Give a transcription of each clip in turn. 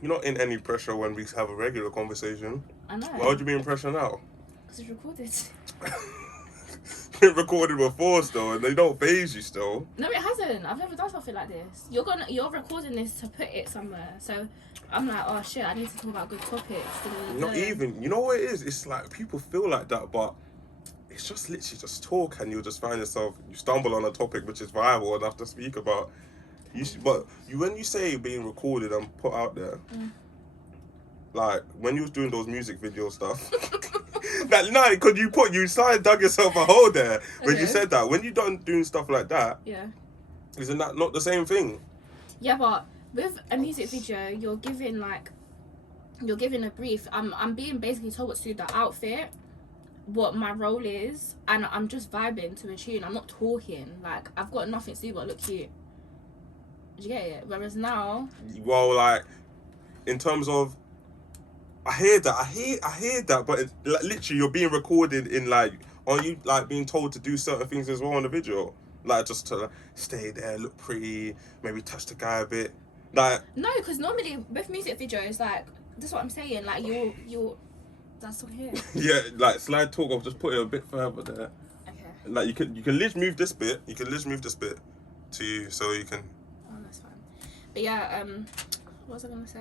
You're not in any pressure when we have a regular conversation. I know. Why would you be in pressure now? Because it's recorded. Been recorded before still, and they don't phase you still. No, it hasn't. I've never done something like this. You're recording this to put it somewhere. So I'm like, oh shit, I need to talk about good topics. Not even. You know what it is? It's like people feel like that, but it's just literally just talk, and you'll just find yourself, you stumble on a topic which is viable enough to speak about. But when you say being recorded and put out there, like when you was doing those music video stuff, that night, because you started dug yourself a hole there when you said that. When you done doing stuff like that, isn't that not the same thing? Yeah, but with a music video, you're giving a brief. I'm being basically told what to do, the outfit, what my role is, and I'm just vibing to a tune. I'm not talking. Like, I've got nothing to do but look cute. Do you get it? Whereas now, well, like in terms of, I hear that, but like, literally you're being recorded in like, are you like being told to do certain things as well on the video? Like just to like, stay there, look pretty, maybe touch the guy a bit. Like no, because normally with music videos, like that's what I'm saying. Like you're that's all here. Yeah, like slide talk. I'll just put it a bit further there. Okay. Like you can literally move this bit. You can literally move this bit to you, so you can. Oh, that's fine. But yeah, what was I gonna say?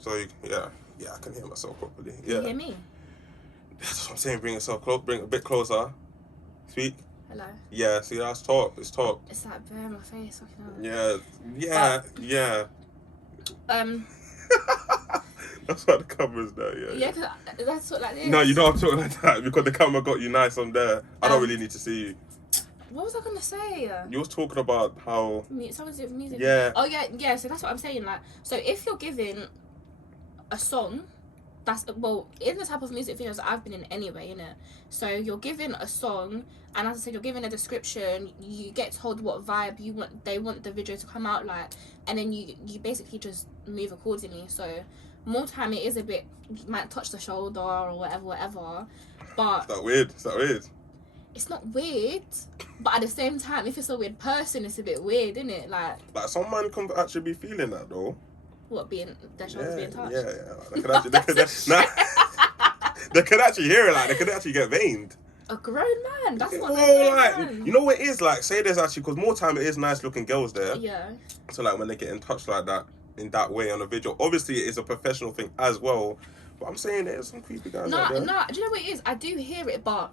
So yeah, I can hear myself properly. Can you hear me? That's what I'm saying. Bring yourself close. Bring it a bit closer. Speak. Hello. Yeah. See, that's talk. It's talk. It's like bare my face. Fucking hell. Yeah. That's why the camera's there. Yeah, because that's what like this. No, you don't talk like that because the camera got you nice on there. I don't really need to see you. What was I gonna say? You was talking about how someone's doing music. Yeah. Oh yeah. So that's what I'm saying. Like, so if you're giving a song, that's in the type of music videos that I've been in anyway, innit? So you're giving a song, and as I said, you're giving a description. You get told what vibe you want. They want the video to come out like, and then you basically just move accordingly. So more time it is a bit. You might touch the shoulder or whatever. But Is that weird? It's not weird, but at the same time, if it's a weird person, it's a bit weird, isn't it? Like some man can actually be feeling that though. What, their shoulders being touched? Yeah. Like, they could actually hear it. Like they could actually get veined. A grown man. That's what. You know what it is like. Say there's actually, because more time it is nice looking girls there. Yeah. So like when they get in touch like that in that way on a video, obviously it is a professional thing as well. But I'm saying there's some creepy guys out there. No. Do you know what it is? I do hear it, but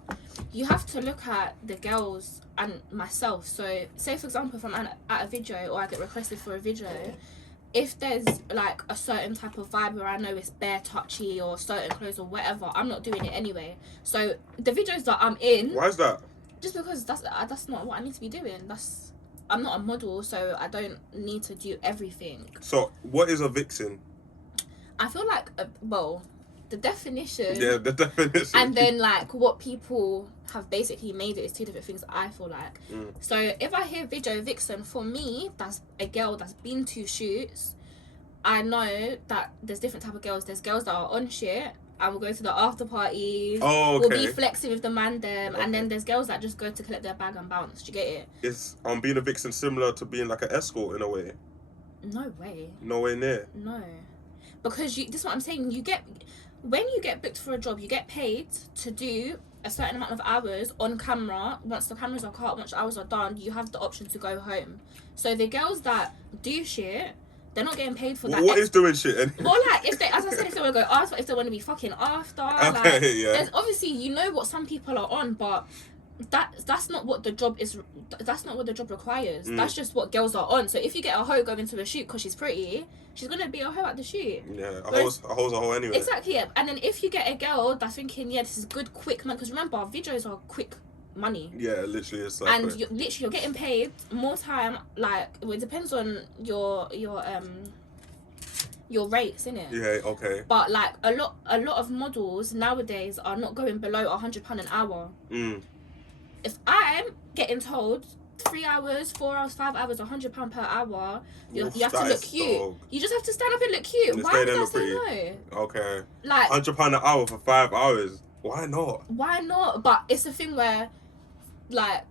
you have to look at the girls and myself. So, say for example, if I'm at a video or I get requested for a video, if there's like a certain type of vibe where I know it's bare touchy or certain clothes or whatever, I'm not doing it anyway. So the videos that I'm in. Why is that? Just because that's not what I need to be doing. I'm not a model, so I don't need to do everything. So what is a vixen? I feel like the definition. Yeah, the definition. And then like what people have basically made it is two different things. I feel like. So if I hear video vixen, for me, that's a girl that's been to shoots. I know that there's different type of girls. There's girls that are on shit and will go to the after parties. Oh, okay. Will be flexing with the man them, and then there's girls that just go to collect their bag and bounce. Do you get it? Is being a vixen similar to being like an escort in a way? No way. Nowhere near. No, because this is what I'm saying. When you get booked for a job, you get paid to do a certain amount of hours on camera. Once the cameras are cut, once the hours are done, you have the option to go home. So the girls that do shit, they're not getting paid for that. What is doing shit? Or like, if they want to go after, if they want to be fucking after. Okay, like, yeah. There's obviously, you know what some people are on, but that's not what the job is. That's not what the job requires. That's just what girls are on. So if you get a hoe going to a shoot because she's pretty, she's gonna be a hoe at the shoot. Yeah, a hoe's a hoe anyway. Exactly. Yeah. And then if you get a girl that's thinking, yeah, this is good, quick money, because remember, videos are quick money. Yeah, literally, it's like. And you're getting paid more time. Like, it depends on your rates, innit? Yeah, okay. But like a lot of models nowadays are not going below £100 an hour. If I'm getting told 3 hours, 4 hours, 5 hours, £100 per hour, you have to look cute. Dog. You just have to stand up and look cute. And Why would I say no? Okay. Like £100 an hour for 5 hours. Why not? Why not? But it's a thing where, like,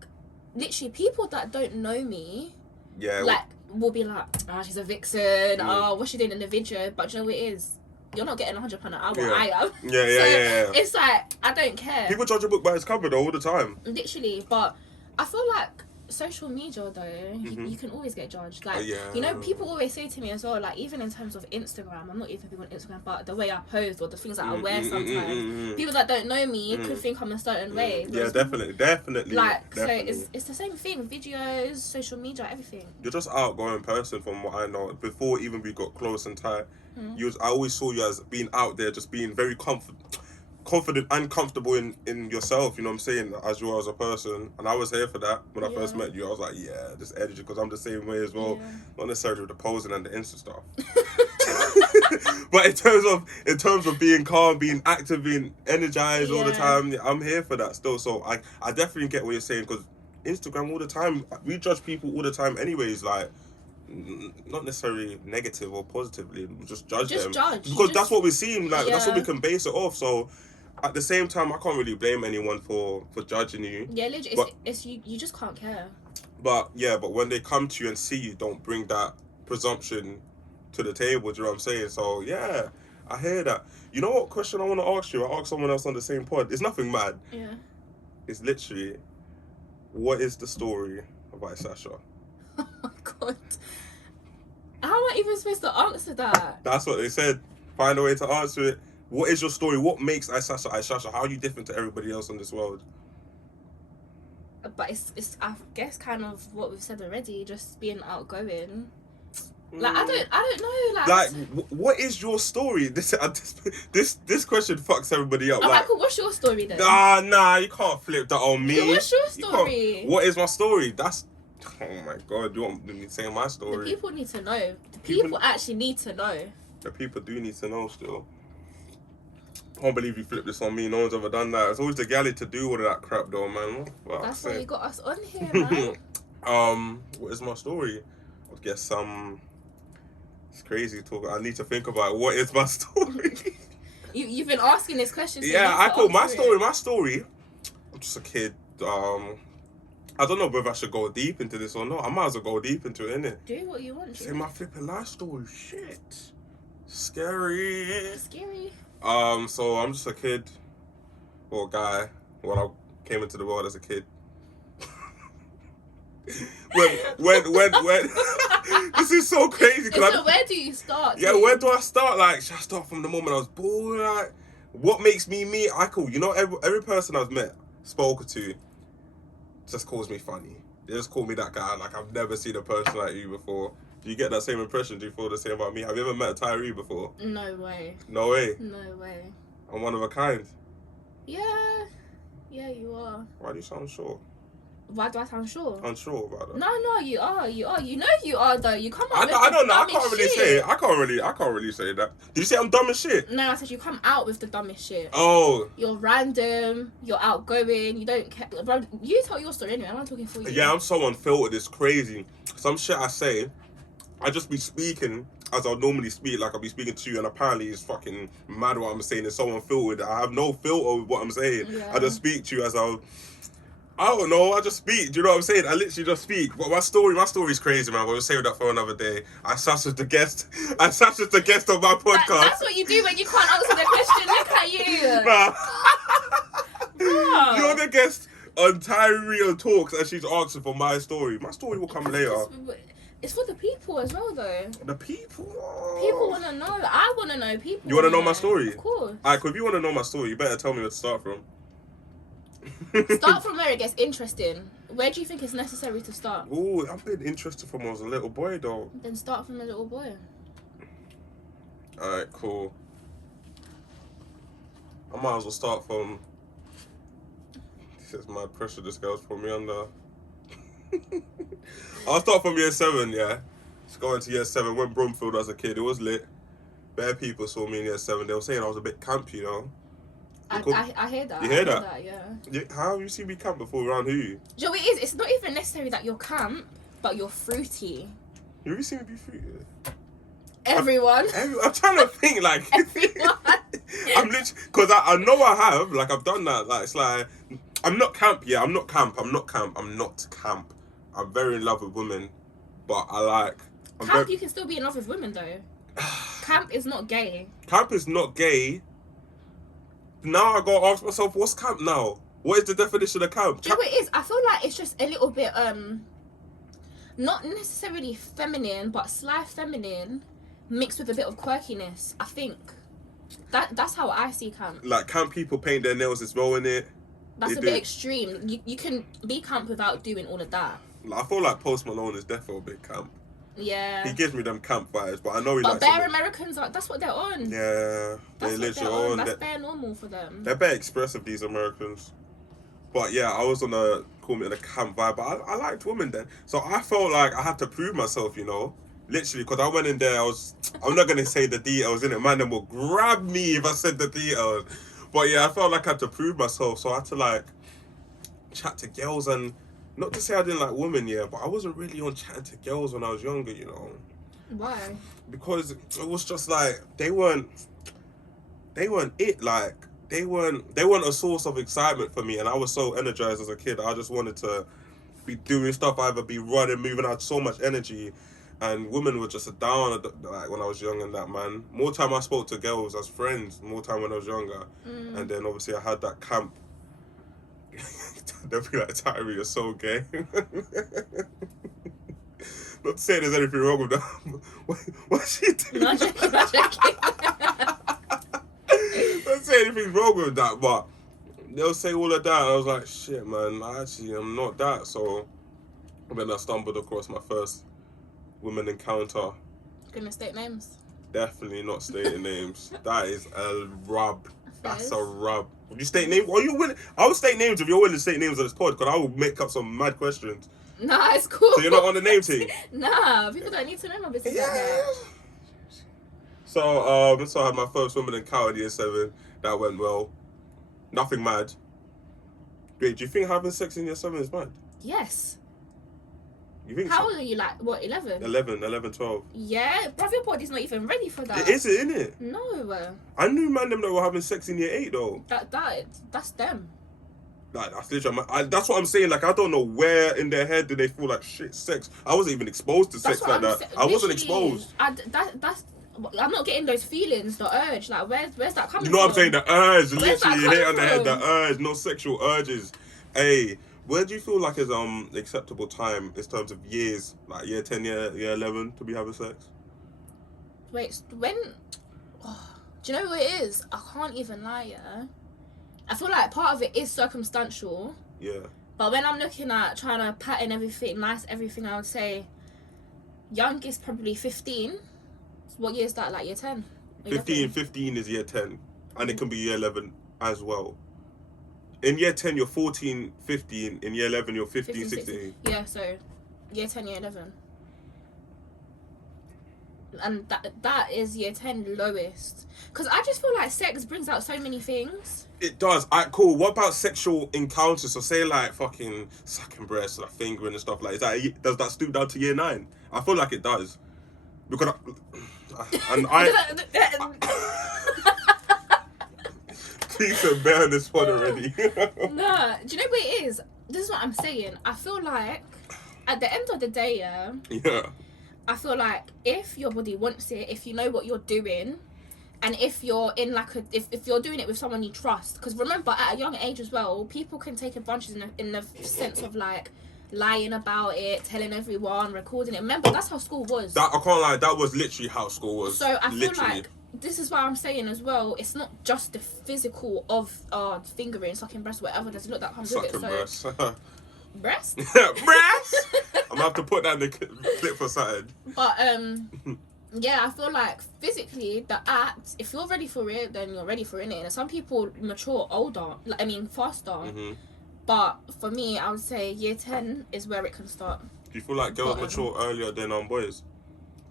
literally people that don't know me, yeah, like will be like, she's a vixen. What's she doing in the video? But do you know what it is? You're not getting £100 an hour. Yeah. I am. Yeah. It's like, I don't care. People judge a book by its cover though all the time. Literally, but I feel like social media though, you can always get judged. Like, you know, people always say to me as well, like, even in terms of Instagram, I'm not even big on Instagram, but the way I pose or the things that I wear sometimes, people that don't know me could think I'm a certain way. Yeah, definitely. Like, definitely. so it's the same thing. Videos, social media, everything. You're just outgoing person from what I know. Before even we got close and tight, I always saw you as being out there, just being very confident and comfortable in yourself, you know what I'm saying, as you are as a person. And I was here for that when I first met you. I was like, yeah, this energy, because I'm the same way as well. Not necessarily with the posing and the Insta stuff. But in terms of being calm, being active, being energized all the time, I'm here for that still. So I definitely get what you're saying, because Instagram all the time, we judge people all the time anyways, like, not necessarily negative or positively, just judge them. Because that's what we're seeing, like, that's what we can base it off. So at the same time, I can't really blame anyone for judging you. Yeah, literally, it's you just can't care. But when they come to you and see you, don't bring that presumption to the table, do you know what I'm saying? So yeah, I hear that. You know what question I want to ask you? I asked someone else on the same pod. It's nothing mad. Yeah. It's literally, what is the story of Isasha? Oh my god. How am I even supposed to answer that? That's what they said. Find a way to answer it. What is your story? What makes Isasha? How are you different to everybody else in this world? But it's I guess kind of what we've said already, just being outgoing. Like, I don't know. Like, what is your story? This question fucks everybody up. Alright, cool. What's your story then? Nah, you can't flip that on me. What's your story? What is my story? Oh my god, you want me to say my story? The people need to know. The people actually need to know. The people do need to know still. I can't believe you flipped this on me. No one's ever done that. It's always the galley to do all of that crap though, man. That's why you got us on here, man. What is my story? I guess it's crazy talk. I need to think about it. What is my story? You've been asking this question. So yeah, I call my story. I'm just a kid. I don't know whether I should go deep into this or not. I might as well go deep into it, innit? Do what you want to. Say my flipping life story. Shit. Scary. So I'm just a kid, or a guy, when I came into the world as a kid. when this is so crazy. So where do you start? Yeah, where do I start? Like, should I start from the moment I was born? Like, what makes me me? You know, every person I've met, spoken to, just calls me funny. They just call me that guy. Like, I've never seen a person like you before. Do you get that same impression? Do you feel the same about me? Have you ever met a Tyree before? No way. No way? No way. I'm one of a kind. Yeah, you are. Why do you sound sure? Why do I sound sure? Unsure about that. No, you are. You know you are though. You come out. I don't know. I can't really say it. I can't really say that. Did you say I'm dumb as shit? No, I said you come out with the dumbest shit. Oh. You're random. You're outgoing. You don't care. Bro, you tell your story anyway. I'm not talking for you. Yeah, I'm so unfiltered. It's crazy. Some shit I say, I just be speaking as I normally speak. Like, I'll be speaking to you, and apparently it's fucking mad what I'm saying. It's so unfiltered. I have no filter with what I'm saying. Yeah. I just speak to you as I don't know, I just speak. Do you know what I'm saying? I literally just speak. But my story's crazy, man. We'll save that for another day. Sasha's the guest on my podcast. That's what you do when you can't answer the question. Look at you. Nah. You're the guest on Tyree Talks, and she's answering for my story. My story will come later. It's for the people as well, though. The people? Oh. People want to know. I want to know. People. You want to know my story? Of course. Alright, if you want to know my story, you better tell me where to start from. Start from where it gets interesting. Where do you think it's necessary to start? Ooh, I've been interested from when I was a little boy, though. Then start from a little boy. Alright, cool. I might as well start from... This is my pressure this girl's put me under. I'll start from year 7, yeah? Just going to year 7. Went Bromfield as a kid. It was lit. Bare people saw me in year 7. They were saying I was a bit camp, you know? I hear that. You hear that? Yeah. How have you seen me camp before around who? Do you know what it is? It's not even necessary that you're camp, but you're fruity. You ever seen me be fruity? Everyone. I'm trying to think, like... Everyone. I'm literally... Because I know I have. Like, I've done that. Like, it's like... I'm not camp, yeah. I'm not camp. I'm very in love with women. but I like. Camp, you can still be in love with women though. Camp is not gay. Camp is not gay. Now I gotta ask myself, what's camp now? What is the definition of camp? Do you know what it is? I feel like it's just a little bit not necessarily feminine, but sly feminine mixed with a bit of quirkiness. I think that's how I see camp. Like camp people paint their nails as well in it. That's a bit extreme. You can be camp without doing all of that. Like, I feel like Post Malone is definitely a bit camp. Yeah. He gives me them camp vibes, but I know he But likes bare Americans that's what they're on. Yeah, That's they what they're literally on. on. That's bare normal for them. They're very expressive, these Americans. But yeah, I was on a call me in a camp vibe, but I liked women then. So I felt like I had to prove myself, you know. Literally, because I went in there, I'm not going to say the details in it. Man, them will grab me if I said the details. But yeah, I felt like I had to prove myself. So I had to like chat to girls, and not to say I didn't like women, yeah, but I wasn't really on chatting to girls when I was younger, you know. Why? Because it was just like they weren't it, like they weren't a source of excitement for me, and I was so energized as a kid. I just wanted to be doing stuff, either be running, moving. I had so much energy, and women were just a down like when I was young and that, man. More time I spoke to girls as friends, more time when I was younger. And then obviously I had that camp. They'll be like, Tyree, you're so gay. Not to say there's anything wrong with that. What's she doing? Not joking, not joking. Don't say anything wrong with that, but they'll say all of that. And I was like, shit, man, I'm not that. So then I stumbled across my first women encounter. Gonna state names? Definitely not stating names. That is a rub. That's Yes. a rub. Would you state names? Are you willing? I will state names if you're willing to state names on this pod, because I will make up some mad questions. Nah, it's cool. So you're not on the name team? Nah, people don't need to know my business like that. So I had my first woman encounter in year 7. That went well. Nothing mad. Wait, do you think having sex in year 7 is mad? Yes. You think How so? old are you? Like what? 11? 11, 12. Yeah, bruv, your body's not even ready for that. It is, isn't it? No, I knew man them that were having sex in year 8 though. that's them. Like, that's literally, that's what I'm saying. Like, I don't know where in their head do they feel like shit sex. I wasn't even exposed to That's sex what like I'm that. sa- I wasn't literally, exposed. I'm not getting those feelings, the urge. Like, where's that coming You know what I'm from? saying? The urge, Where's that literally, you hit it on the coming head. The from? urge, no sexual urges. Hey, where do you feel like is acceptable time in terms of years, like year 10, year 11, to be having sex? Wait, when? Oh, do you know what it is? I can't even lie. Yeah, I feel like part of it is circumstantial. Yeah. But when I'm looking at trying to pattern everything, nice everything, I would say youngest probably 15. What year is that? Like year 10? 15 is year 10, and it can be year 11 as well. In year 10, you're 14, 15. In year 11, you're 15, 16. Yeah, so year 10, year 11. And that is year 10 lowest. Because I just feel like sex brings out so many things. It does. Alright, cool. What about sexual encounters? So say like fucking sucking breasts, like fingering and stuff like that. Does that stoop down to year 9? I feel like it does. Because Please don't bear this one already. Nah, do you know what it is? This is what I'm saying. I feel like at the end of the day, yeah, I feel like if your body wants it, if you know what you're doing, and if you're in like if you're doing it with someone you trust, because remember at a young age as well, people can take advantage in the sense of like lying about it, telling everyone, recording it. Remember, that's how school was. I can't lie, that was literally how school was. So I feel literally. like this is why I'm saying as well, it's not just the physical of fingering, sucking breast, whatever. There's a lot that comes Sucking with it. So breasts. breast? Breasts? I'm gonna have to put that in the clip for something. But yeah, I feel like physically the act, if you're ready for it, then you're ready for it. And some people mature older, faster. Mm-hmm. But for me, I would say year 10 is where it can start. Do you feel like girls mature earlier than boys?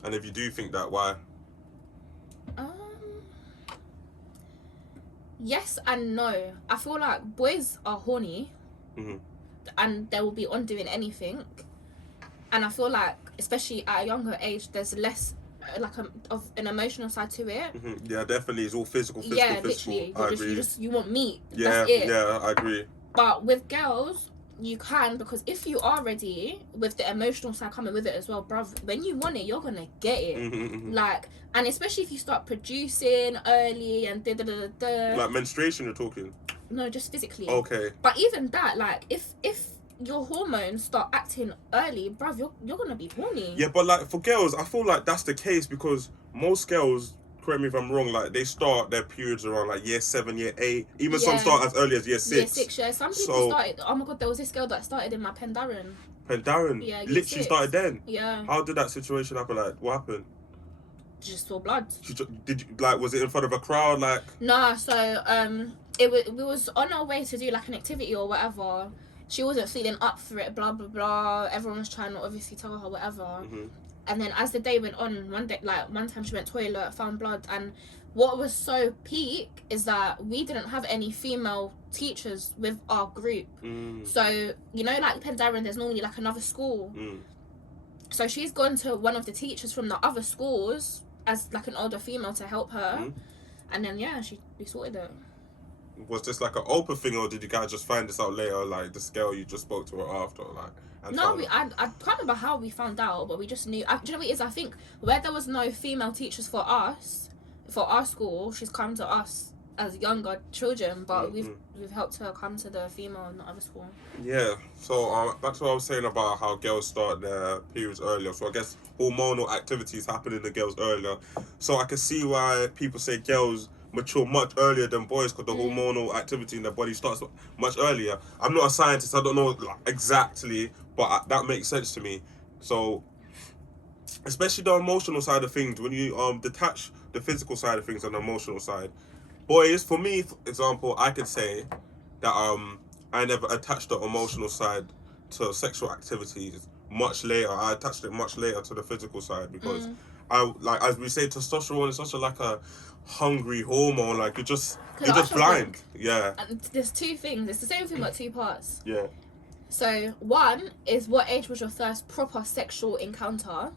And if you do think that, why? Yes and no. I feel like boys are horny, and they will be on doing anything. And I feel like, especially at a younger age, there's less of an emotional side to it. Yeah, definitely. It's all physical. Yeah, physical. literally. I agree. You want meat. Yeah, That's it. yeah, I agree. But with girls, you can, because if you are ready with the emotional side coming with it as well, bruv, when you want it, you're gonna get it. Like, and especially if you start producing early and Like menstruation, you're talking? No, just physically. Okay. But even that, like, if your hormones start acting early, bruv, you're gonna be horny. Yeah, but like for girls, I feel like that's the case because most girls, correct me if I'm wrong, like they start their periods around like year 7, year 8. Even some start as early as year 6. Year 6, yeah. Some people started. Oh my god, there was this girl that started in my Pendarren. Pendarren? Yeah, literally 6. started then. Yeah. How did that situation happen? Like, what happened? Just saw blood. Did you, like, was it in front of a crowd? Like, nah. So we was on our way to do like an activity or whatever. She wasn't feeling up for it. Blah blah blah. Everyone was trying to obviously tell her whatever. And then as the day went on, one time she went toilet, found blood, and what was so peak is that we didn't have any female teachers with our group. So, you know, like Pendarren, there's normally like another school. So she's gone to one of the teachers from the other schools as like an older female to help her. And then, yeah, we sorted it. Was this like an open thing, or did you guys just find this out later, like the girl you just spoke to her after, like? No, I can't remember how we found out, but we just knew. Do you know what it is? I think where there was no female teachers for us, for our school, she's come to us as younger children, but we've helped her come to the female in the other school. Yeah, so that's what I was saying about how girls start their periods earlier. So I guess hormonal activities happen in the girls earlier. So I can see why people say girls mature much earlier than boys, because the hormonal activity in their body starts much earlier. I'm not a scientist, I don't know like, exactly, but that makes sense to me. So especially the emotional side of things, when you detach the physical side of things and the emotional side, boys, for me, for example, I could say that I never attached the emotional side to sexual activities much later. I attached it much later to the physical side because I, like, as we say, testosterone is such a hungry hormone. Like you're just blind. Yeah. And there's two things. It's the same thing but two parts. Yeah. So one is, what age was your first proper sexual encounter?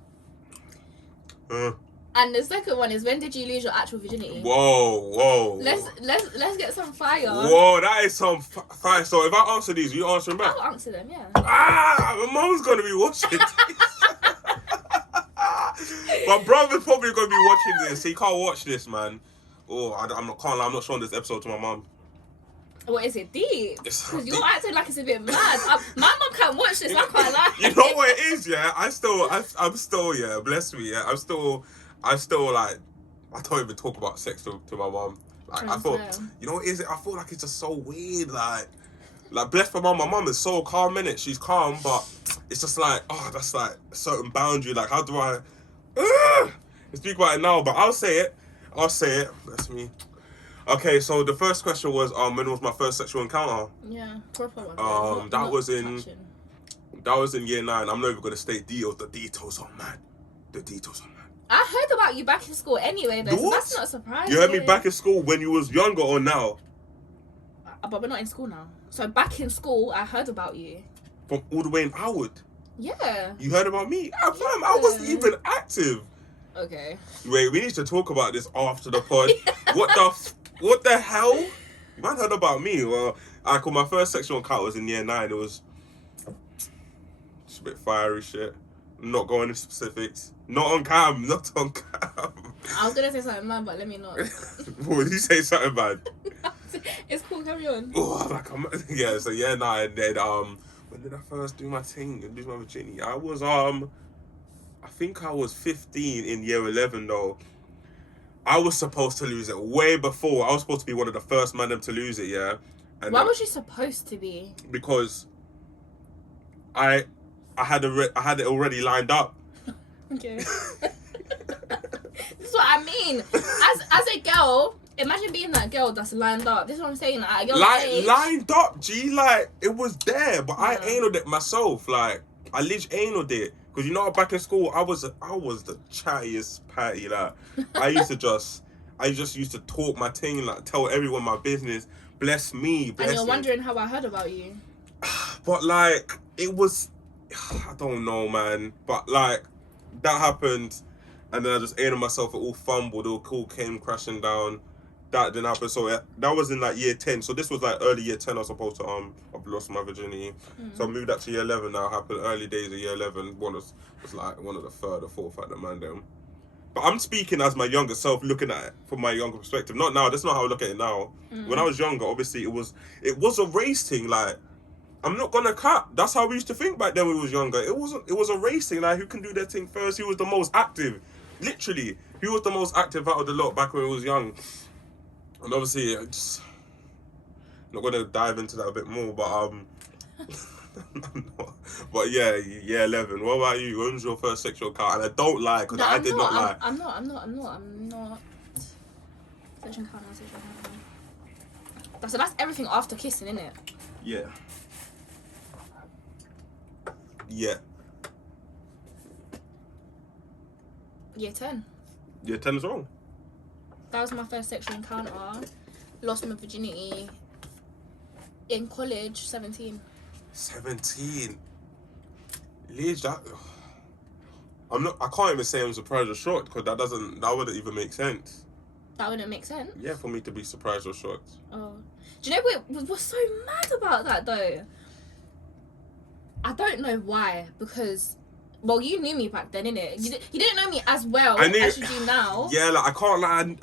And the second one is, when did you lose your actual virginity? Whoa. Let's get some fire. Whoa, that is some fire. So if I answer these, you answer them back? I'll answer them, yeah. My mom's gonna be watching. My brother's probably gonna be watching this. He can't watch this, man. Oh, I'm not showing this episode to my mum. What is it, deep? Because you're acting like it's a bit mad. My mum can't watch this. I can't lie. You know what it is, yeah. I'm still, yeah. Bless me, yeah. I'm still like, I don't even talk about sex to my mum. Like I thought, you know what it is? I feel like it's just so weird. Like bless my mum. My mum is so calm in it. She's calm, but it's just like, oh, that's like a certain boundary. Like, how do I speak about it now? But I'll say it. Bless me. Okay, so the first question was, when was my first sexual encounter? Yeah, proper one. That was in year 9. I'm not even gonna state details. The details are mad. I heard about you back in school anyway, though. So that's not surprising. You heard me back in school when you was younger or now? But we're not in school now. So back in school, I heard about you. From all the way in Howard? Yeah. You heard about me? I wasn't even active. Okay. Wait, we need to talk about this after the pod. What the hell? You might heard about me. Well, my first sexual encounter was in year 9. It was just a bit fiery shit. Not going into specifics. Not on cam. I was gonna say something bad, but let me not. What did you say? Something bad? It's cool. Carry on. Oh, yeah. So year 9. Then when did I first do my thing and lose my virginity? I was I think I was 15 in year 11 though. I was supposed to lose it way before. I was supposed to be one of the first man to lose it, yeah. And why was you supposed to be? Because I had it already lined up. Okay. This is what I mean. As a girl, imagine being that girl that's lined up. This is what I'm saying. At your age. Lined up, G. Like, it was there, but I analed it myself. Like, I literally analed it. Because you know, back in school, I was the chattiest patty. Like, I just used to talk my thing, like tell everyone my business. Bless me. And you're wondering how I heard about you. But like, it was, I don't know, man. But like, that happened, and then I just anal myself. It all fumbled. It all came crashing down. that didn't happen. So that was in like year 10. So this was like early year 10. I was supposed to I've lost my virginity. So I moved that to year 11 now. Happened early days of year 11. Was like one of the third or fourth at the man them. But I'm speaking as my younger self, looking at it from my younger perspective. Not now. That's not how I look at it now. When I was younger, obviously it was a race thing. Like, I'm not gonna cut. That's how we used to think back then when we was younger. It was a race thing. Like, who can do their thing first? Who was the most active? Literally, who was the most active out of the lot back when we was young? And obviously, I'm not gonna dive into that a bit more. But but yeah, year 11. What about you? When was your first sexual encounter? And I don't lie because I did not lie. I'm not. Sexual encounter. So that's everything after kissing, isn't it? Yeah. Yeah. Year 10. Year 10 is wrong. That was my first sexual encounter. Lost my virginity in college, 17. 17. Liege, I can't even say I'm surprised or shocked because that wouldn't even make sense. That wouldn't make sense? Yeah, for me to be surprised or shocked. Oh. Do you know what's so mad about that though? I don't know why, because, well, you knew me back then, innit? You didn't know me as well as you do now. Yeah, like, I can't lie.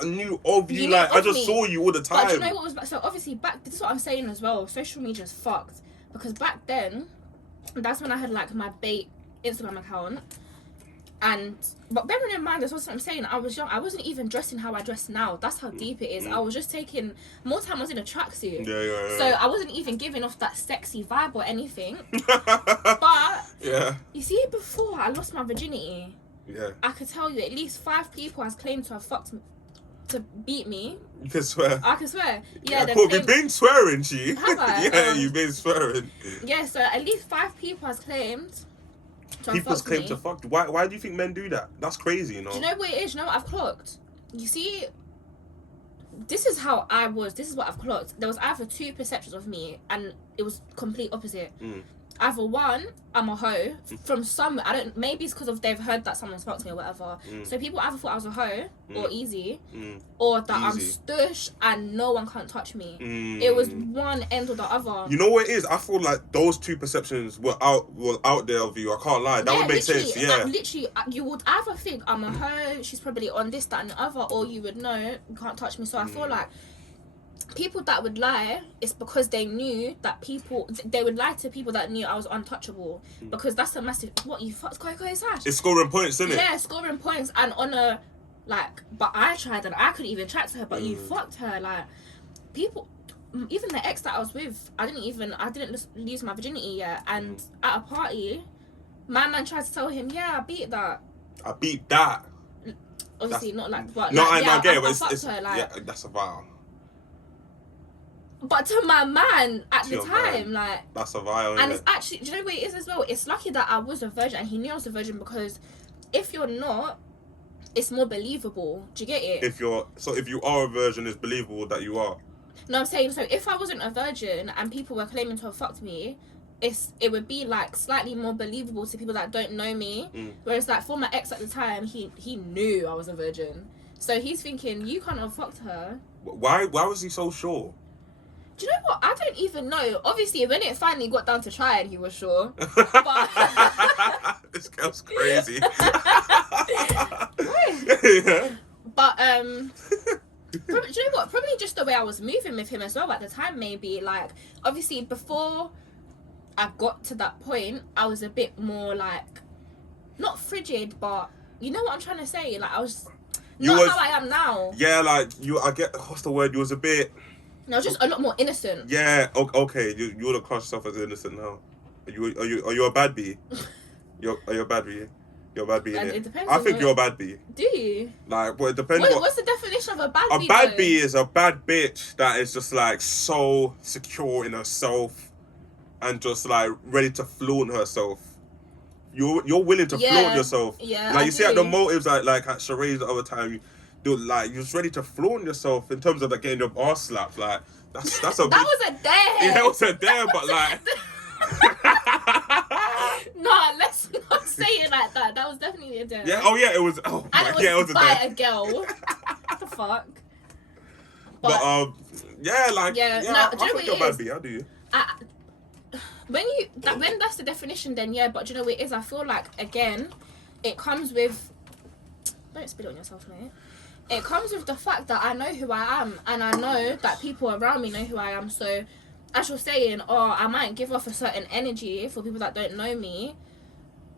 I knew of you, like, I just saw you all the time. But do you know what was... So, obviously, this is what I'm saying as well. Social media is fucked. Because back then, that's when I had, like, my bait Instagram account. But bearing in mind, that's what I'm saying, I was young. I wasn't even dressing how I dress now. That's how deep it is. I was just taking... More time I was in a tracksuit. Yeah. So, I wasn't even giving off that sexy vibe or anything. But... Yeah. You see, before I lost my virginity... Yeah. I could tell you at least 5 people has claimed to have fucked me, to beat me. You can swear. I can swear. Yeah, cool. You've been swearing, G. Have I? Yeah, you've been swearing. Yeah, so at least 5 people has claimed to have People's fucked claim me. to fuck. Why do you think men do that? That's crazy, you know? Do you know what it is? You know what I've clocked? You see, this is how I was. This is what I've clocked. There was either 2 perceptions of me, and it was complete opposite. Either one, I'm a hoe from somewhere. Maybe it's because they've heard that someone's fucked me or whatever. So people either thought I was a hoe or easy, or that I'm stush and no one can't touch me. It was one end or the other. You know what it is? I feel like those 2 perceptions were out there of you. I can't lie. That would make sense. Yeah. Literally, you would either think I'm a hoe, she's probably on this, that, and the other, or you would know you can't touch me. So I feel like people that would lie, it's because they knew that they would lie to people that knew I was untouchable, because that's a massive you fucked Koi Sash. It's scoring points, isn't it? Yeah, scoring points, and on a but I tried and I couldn't even chat to her, but you fucked her. Like, people, even the ex that I was with, I didn't lose my virginity yet, and at a party, my man tried to tell him, yeah, I beat that. Obviously not like, but no, like, I get it, I but fucked her, like, yeah, that's a vow. But to my man at the time, man. like... That's a vial, and it's actually... Do you know what it is as well? It's lucky that I was a virgin and he knew I was a virgin, because if you're not, it's more believable. Do you get it? If you are a virgin, it's believable that you are. No, I'm saying, so if I wasn't a virgin and people were claiming to have fucked me, it would be, like, slightly more believable to people that don't know me. Whereas, like, for my ex at the time, he knew I was a virgin. So he's thinking, you can't have fucked her. Why was he so sure? Do you know what? I don't even know. Obviously, when it finally got down to trying, he was sure. But... This girl's crazy. Yeah. But, do you know what? Probably just the way I was moving with him as well at the time, maybe. Like, obviously, before I got to that point, I was a bit more, like, not frigid, but you know what I'm trying to say? Like, I was not how I am now. Yeah, like, I get, what's the word? You was a bit... No, just a lot more innocent. Yeah, okay. You would have classed yourself as innocent now. Are you a bad bee? Are you a bad bee? You're a bad bee, innit? It depends. I think you're a bad bee. Do you? Like, well, it depends. What's the definition of a bad bee? A bad bee is a bad bitch that is just like so secure in herself and just like ready to flaunt herself. You're willing to flaunt yourself. Yeah. Like, you see at the motives like at charades the other time. You're just ready to flaunt yourself in terms of like getting your ass slapped. Like, that's a that was a dare. Yeah, it was a dare, but like. No, let's not say it like that. That was definitely a dare. Yeah. Oh yeah, it was. Oh and my, it was yeah, it was a by dare. a girl. What the fuck? But yeah, like Yeah, yeah, no, I do you know think what you're it bad is? B. I do. When that's the definition, then yeah. But do you know what it is? I feel like again, it comes with. Don't spit on yourself, mate. It comes with the fact that I know who I am, and I know that people around me know who I am. So, as you're saying, I might give off a certain energy for people that don't know me.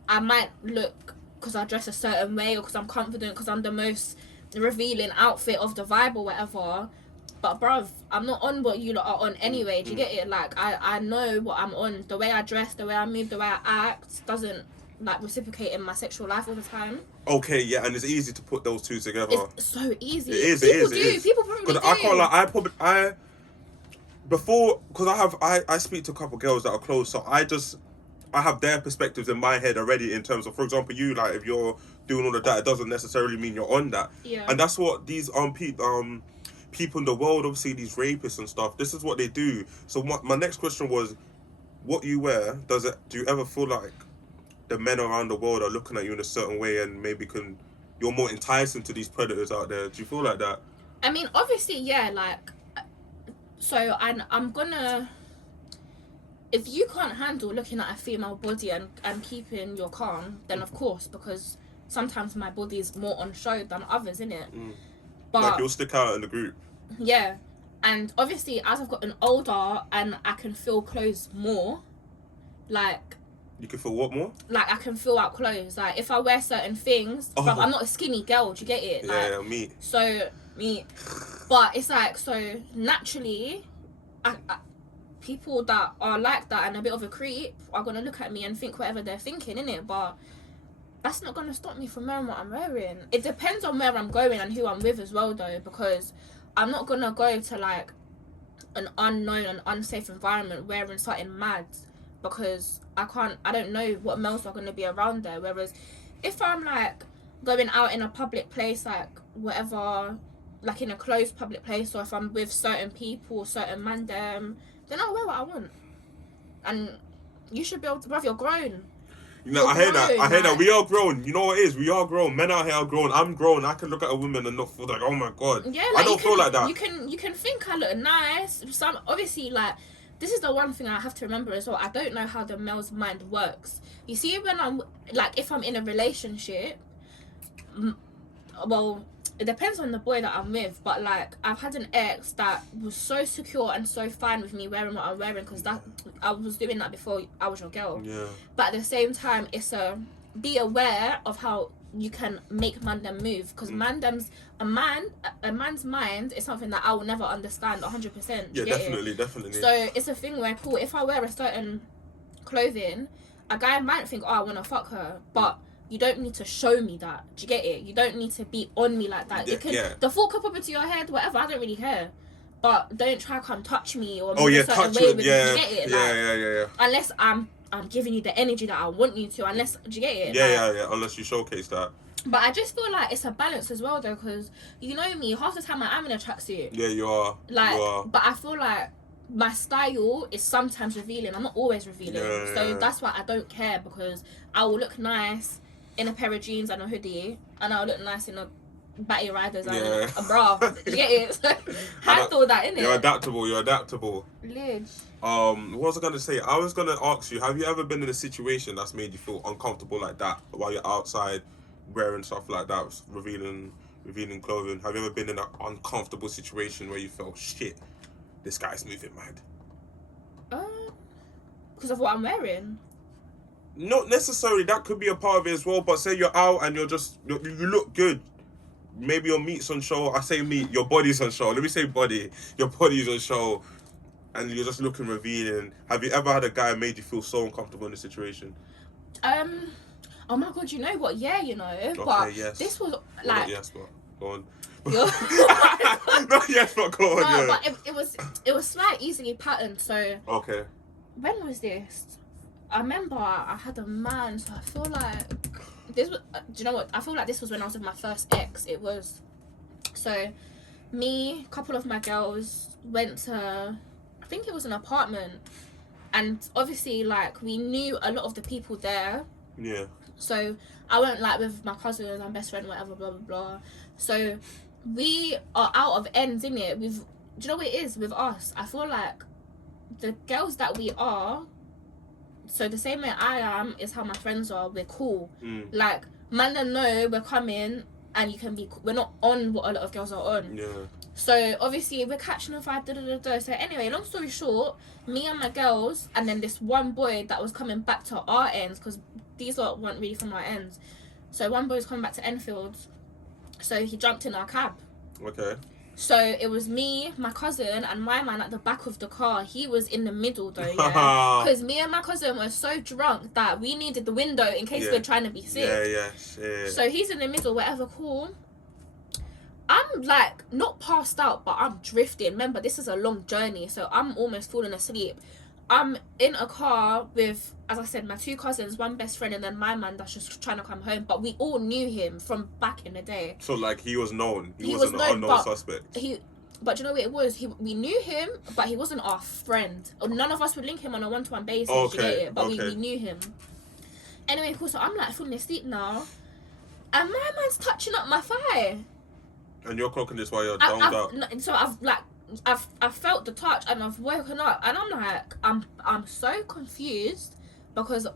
I might look because I dress a certain way, or because I'm confident, because I'm the most revealing outfit of the vibe or whatever. But bruv, I'm not on what you lot are on anyway. Do you get it? Like I know what I'm on. The way I dress, the way I move, the way I act doesn't like reciprocate in my sexual life all the time. Okay, yeah, and it's easy to put those two together. It's so easy. It is. People It is. do. It is. People probably do. I can't like I before because I speak to a couple girls that are close, so I have their perspectives in my head already in terms of, for example, you like if you're doing all of that, it doesn't necessarily mean you're on that. Yeah. And that's what these people in the world, obviously these rapists and stuff, this is what they do. So my next question was, what you wear, do you ever feel like the men around the world are looking at you in a certain way and maybe you're more enticing to these predators out there? Do you feel like that? I mean, obviously, yeah, like, so I'm gonna, if you can't handle looking at a female body and keeping your calm, then of course, because sometimes my body is more on show than others, innit? But like you'll stick out in the group. Yeah, and obviously as I've gotten older and I can feel clothes more, like you can feel what more? Like I can feel out clothes. Like if I wear certain things, but I'm not a skinny girl. Do you get it? Like, yeah, me. So me, but it's like so naturally, I people that are like that and a bit of a creep are gonna look at me and think whatever they're thinking, innit? But that's not gonna stop me from wearing what I'm wearing. It depends on where I'm going and who I'm with as well, though, because I'm not gonna go to like an unknown and unsafe environment wearing something mad because I don't know what males are gonna be around there. Whereas if I'm like going out in a public place, like whatever, like in a closed public place, or if I'm with certain people, certain man them, then I'll wear what I want. And you should be able to, bruv, you're grown. You know, I hear that. We are grown. You know what it is? We are grown. Men out here are grown. I'm grown. I can look at a woman and not feel like, oh my god. Yeah, like I don't feel like that. You can think I look nice. Some obviously, like, this is the one thing I have to remember as well. I don't know how the male's mind works. You see, when I'm like, if I'm in a relationship, well, it depends on the boy that I'm with, but like I've had an ex that was so secure and so fine with me wearing what I'm wearing because that I was doing that before I was your girl. Yeah. But at the same time, it's be aware of how you can make mandem move because a man's mind is something that I will never understand 100%. Yeah, definitely. So it's a thing where cool, if I wear a certain clothing, a guy might think, oh, I want to fuck her, but you don't need to show me that. Do you get it? You don't need to be on me like that. The thought could pop into your head, whatever, I don't really care. But don't try to come touch me or move a certain way with me. Do you get it? Yeah. Unless I'm giving you the energy that I want you to. Unless, do you get it? Yeah. Unless you showcase that. But I just feel like it's a balance as well, though, because you know me. Half the time I am in a tracksuit. Yeah, you are. Like, you are. But I feel like my style is sometimes revealing. I'm not always revealing. So that's why I don't care because I will look nice in a pair of jeans and a hoodie, and I'll look nice in a Batty Riders and a bra. You get it? So, handle that, innit? You're adaptable. Lidge. What was I gonna say? I was gonna ask you, have you ever been in a situation that's made you feel uncomfortable like that while you're outside wearing stuff like that, revealing clothing? Have you ever been in an uncomfortable situation where you felt, shit, this guy's moving mad? Because of what I'm wearing. Not necessarily, that could be a part of it as well, but say you're out and you look good. Maybe your meat's on show. I say meat, your body's on show. Let me say body. Your body's on show. And you're just looking revealing. Have you ever had a guy made you feel so uncomfortable in a situation? Oh my god, you know what? Yeah, you know. Okay, but yes. This was like... Well, not yes, but go on. Not yes, but go on, no, but it was slightly easily patterned, so... Okay. When was this? I remember I had a man, so I feel like this was. Do you know what? I feel like this was when I was with my first ex. It was. So, me, a couple of my girls went to, I think it was an apartment, and obviously, like, we knew a lot of the people there. Yeah. So I went like with my cousins and best friend, whatever, blah blah blah. So we are out of ends, innit? do you know what it is with us? I feel like the girls that we are, so the same way I am is how my friends are. We're cool. Like, man, don't know we're coming and you can be. We're not on what a lot of girls are on. Yeah. So obviously we're catching a vibe. So anyway, long story short, me and my girls, and then this one boy that was coming back to our ends, because these lot weren't really from our ends. So one boy was coming back to Enfield. So he jumped in our cab. Okay. So it was me, my cousin, and my man at the back of the car. He was in the middle though, yeah. Because me and my cousin were so drunk that we needed the window in case we're trying to be sick. Yeah, shit. So he's in the middle, whatever, cool. I'm like not passed out, but I'm drifting. Remember, this is a long journey, so I'm almost falling asleep. I'm in a car with, as I said, my 2 cousins, one best friend, and then my man that's just trying to come home. But we all knew him from back in the day. So like he was known. He wasn't an unknown suspect. But you know what it was? We knew him, but he wasn't our friend. None of us would link him on a one-to-one basis. Okay. You get it? But we knew him. Anyway, cool. So I'm like falling asleep now, and my man's touching up my thigh. And you're clocking this while you're downed up. So I've felt the touch and I've woken up and I'm like I'm so confused because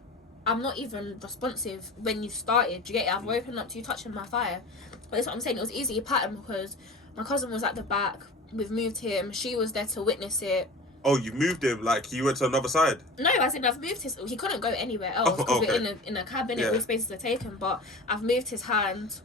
I'm not even responsive when you started. Do you get it? I've woken up to you touching my thigh. But that's what I'm saying. It was easy pattern because my cousin was at the back. We've moved him. She was there to witness it. Oh, you moved him? Like he went to another side? No, I said I've moved his. He couldn't go anywhere else because we're in a cabin. All spaces are taken. But I've moved his hand.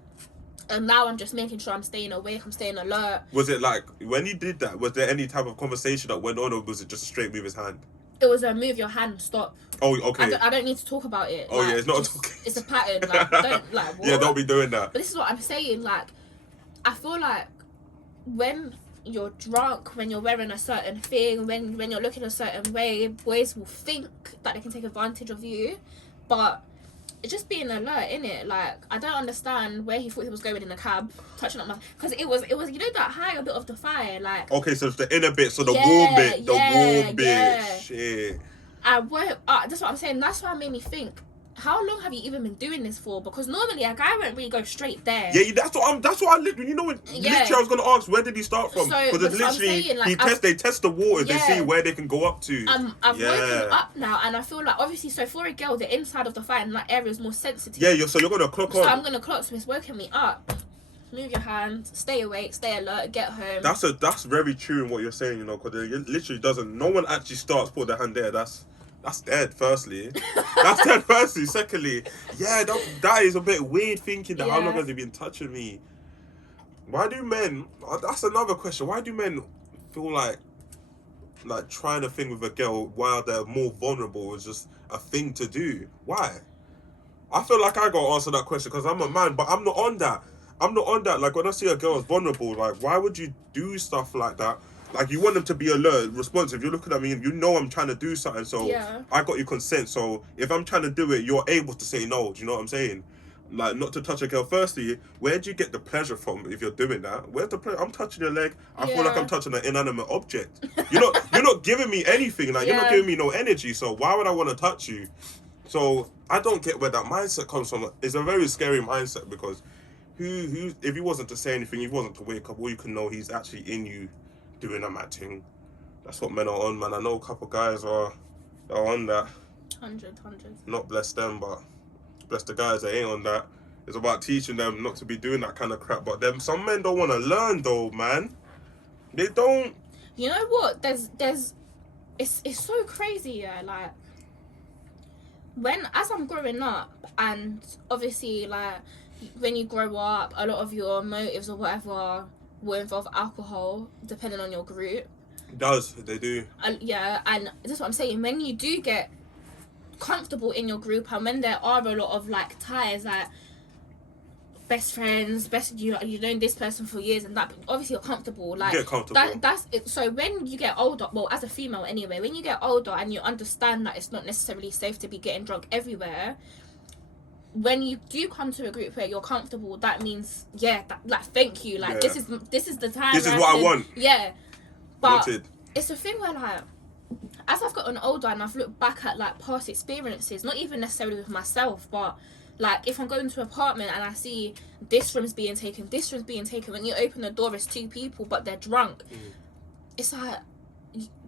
And now I'm just making sure I'm staying awake, I'm staying alert. Was it like, when you did that, was there any type of conversation that went on, or was it just a straight move his hand? It was a move your hand, stop. Oh, okay. I don't need to talk about it. Oh, like, yeah, it's not talking. It's a pattern. Like, don't, like, what? Yeah, don't be doing that. But this is what I'm saying. Like, I feel like when you're drunk, when you're wearing a certain thing, when you're looking a certain way, boys will think that they can take advantage of you. But it's just being alert, innit? Like, I don't understand where he thought he was going in the cab, touching up my... Because it was, you know, that higher bit of the fire, like... Okay, so it's the inner bit, so the warm bit, warm bit. Yeah. Shit. That's what I'm saying. That's why it made me think, how long have you even been doing this for? Because normally a guy won't really go straight there. Yeah, that's what I literally, you know what, literally I was going to ask, where did he start from? Because it's literally, saying, like, they test the water, they see where they can go up to. I've woken up now, and I feel like, obviously, so for a girl, the inside of the fire in that area is more sensitive. Yeah, so you're going to clock on. So I'm going to clock, so it's woken me up. Move your hand, stay awake, stay alert, get home. That's very true in what you're saying, you know, because it literally doesn't, no one actually starts, put their hand there, that's dead, firstly. That's dead, firstly. Secondly, yeah, that is a bit weird thinking that how long has he been touching me? Why do men, that's another question, why do men feel like trying to thing with a girl while they're more vulnerable is just a thing to do? Why? I feel like I got to answer that question because I'm a man, but I'm not on that. Like, when I see a girl is vulnerable, like, why would you do stuff like that? Like, you want them to be alert, responsive. You're looking at me and you know I'm trying to do something, so I got your consent. So if I'm trying to do it, you're able to say no. Do you know what I'm saying? Like, not to touch a girl. Firstly, where do you get the pleasure from if you're doing that? Where's the pleasure? I'm touching your leg. I feel like I'm touching an inanimate object. You're not giving me anything. Like, you're not giving me no energy. So why would I want to touch you? So I don't get where that mindset comes from. It's a very scary mindset because who if he wasn't to say anything, he wasn't to wake up, all you can know he's actually in you doing that mad thing. That's what men are on, man. I know a couple guys are on that. 100. Not bless them, but bless the guys that ain't on that. It's about teaching them not to be doing that kind of crap. But some men don't want to learn though, man. They don't. You know what? It's so crazy, yeah. Like, as I'm growing up, and obviously, like, when you grow up, a lot of your motives or whatever will involve alcohol, depending on your group. It does, they do. Yeah, and that's what I'm saying. When you do get comfortable in your group, and when there are a lot of like ties, like best friends, you known this person for years, and that obviously you're comfortable. Like, you get comfortable. That's it. So when you get older, well, as a female anyway, when you get older and you understand that it's not necessarily safe to be getting drunk everywhere. When you do come to a group where you're comfortable, that means thank you. Like, this is the time. This is what I want. Yeah, but Wanted. It's a thing where, like, as I've gotten older and I've looked back at like past experiences, not even necessarily with myself, but like if I'm going to an apartment and I see this room's being taken, when you open the door, it's 2 people, but they're drunk. it's like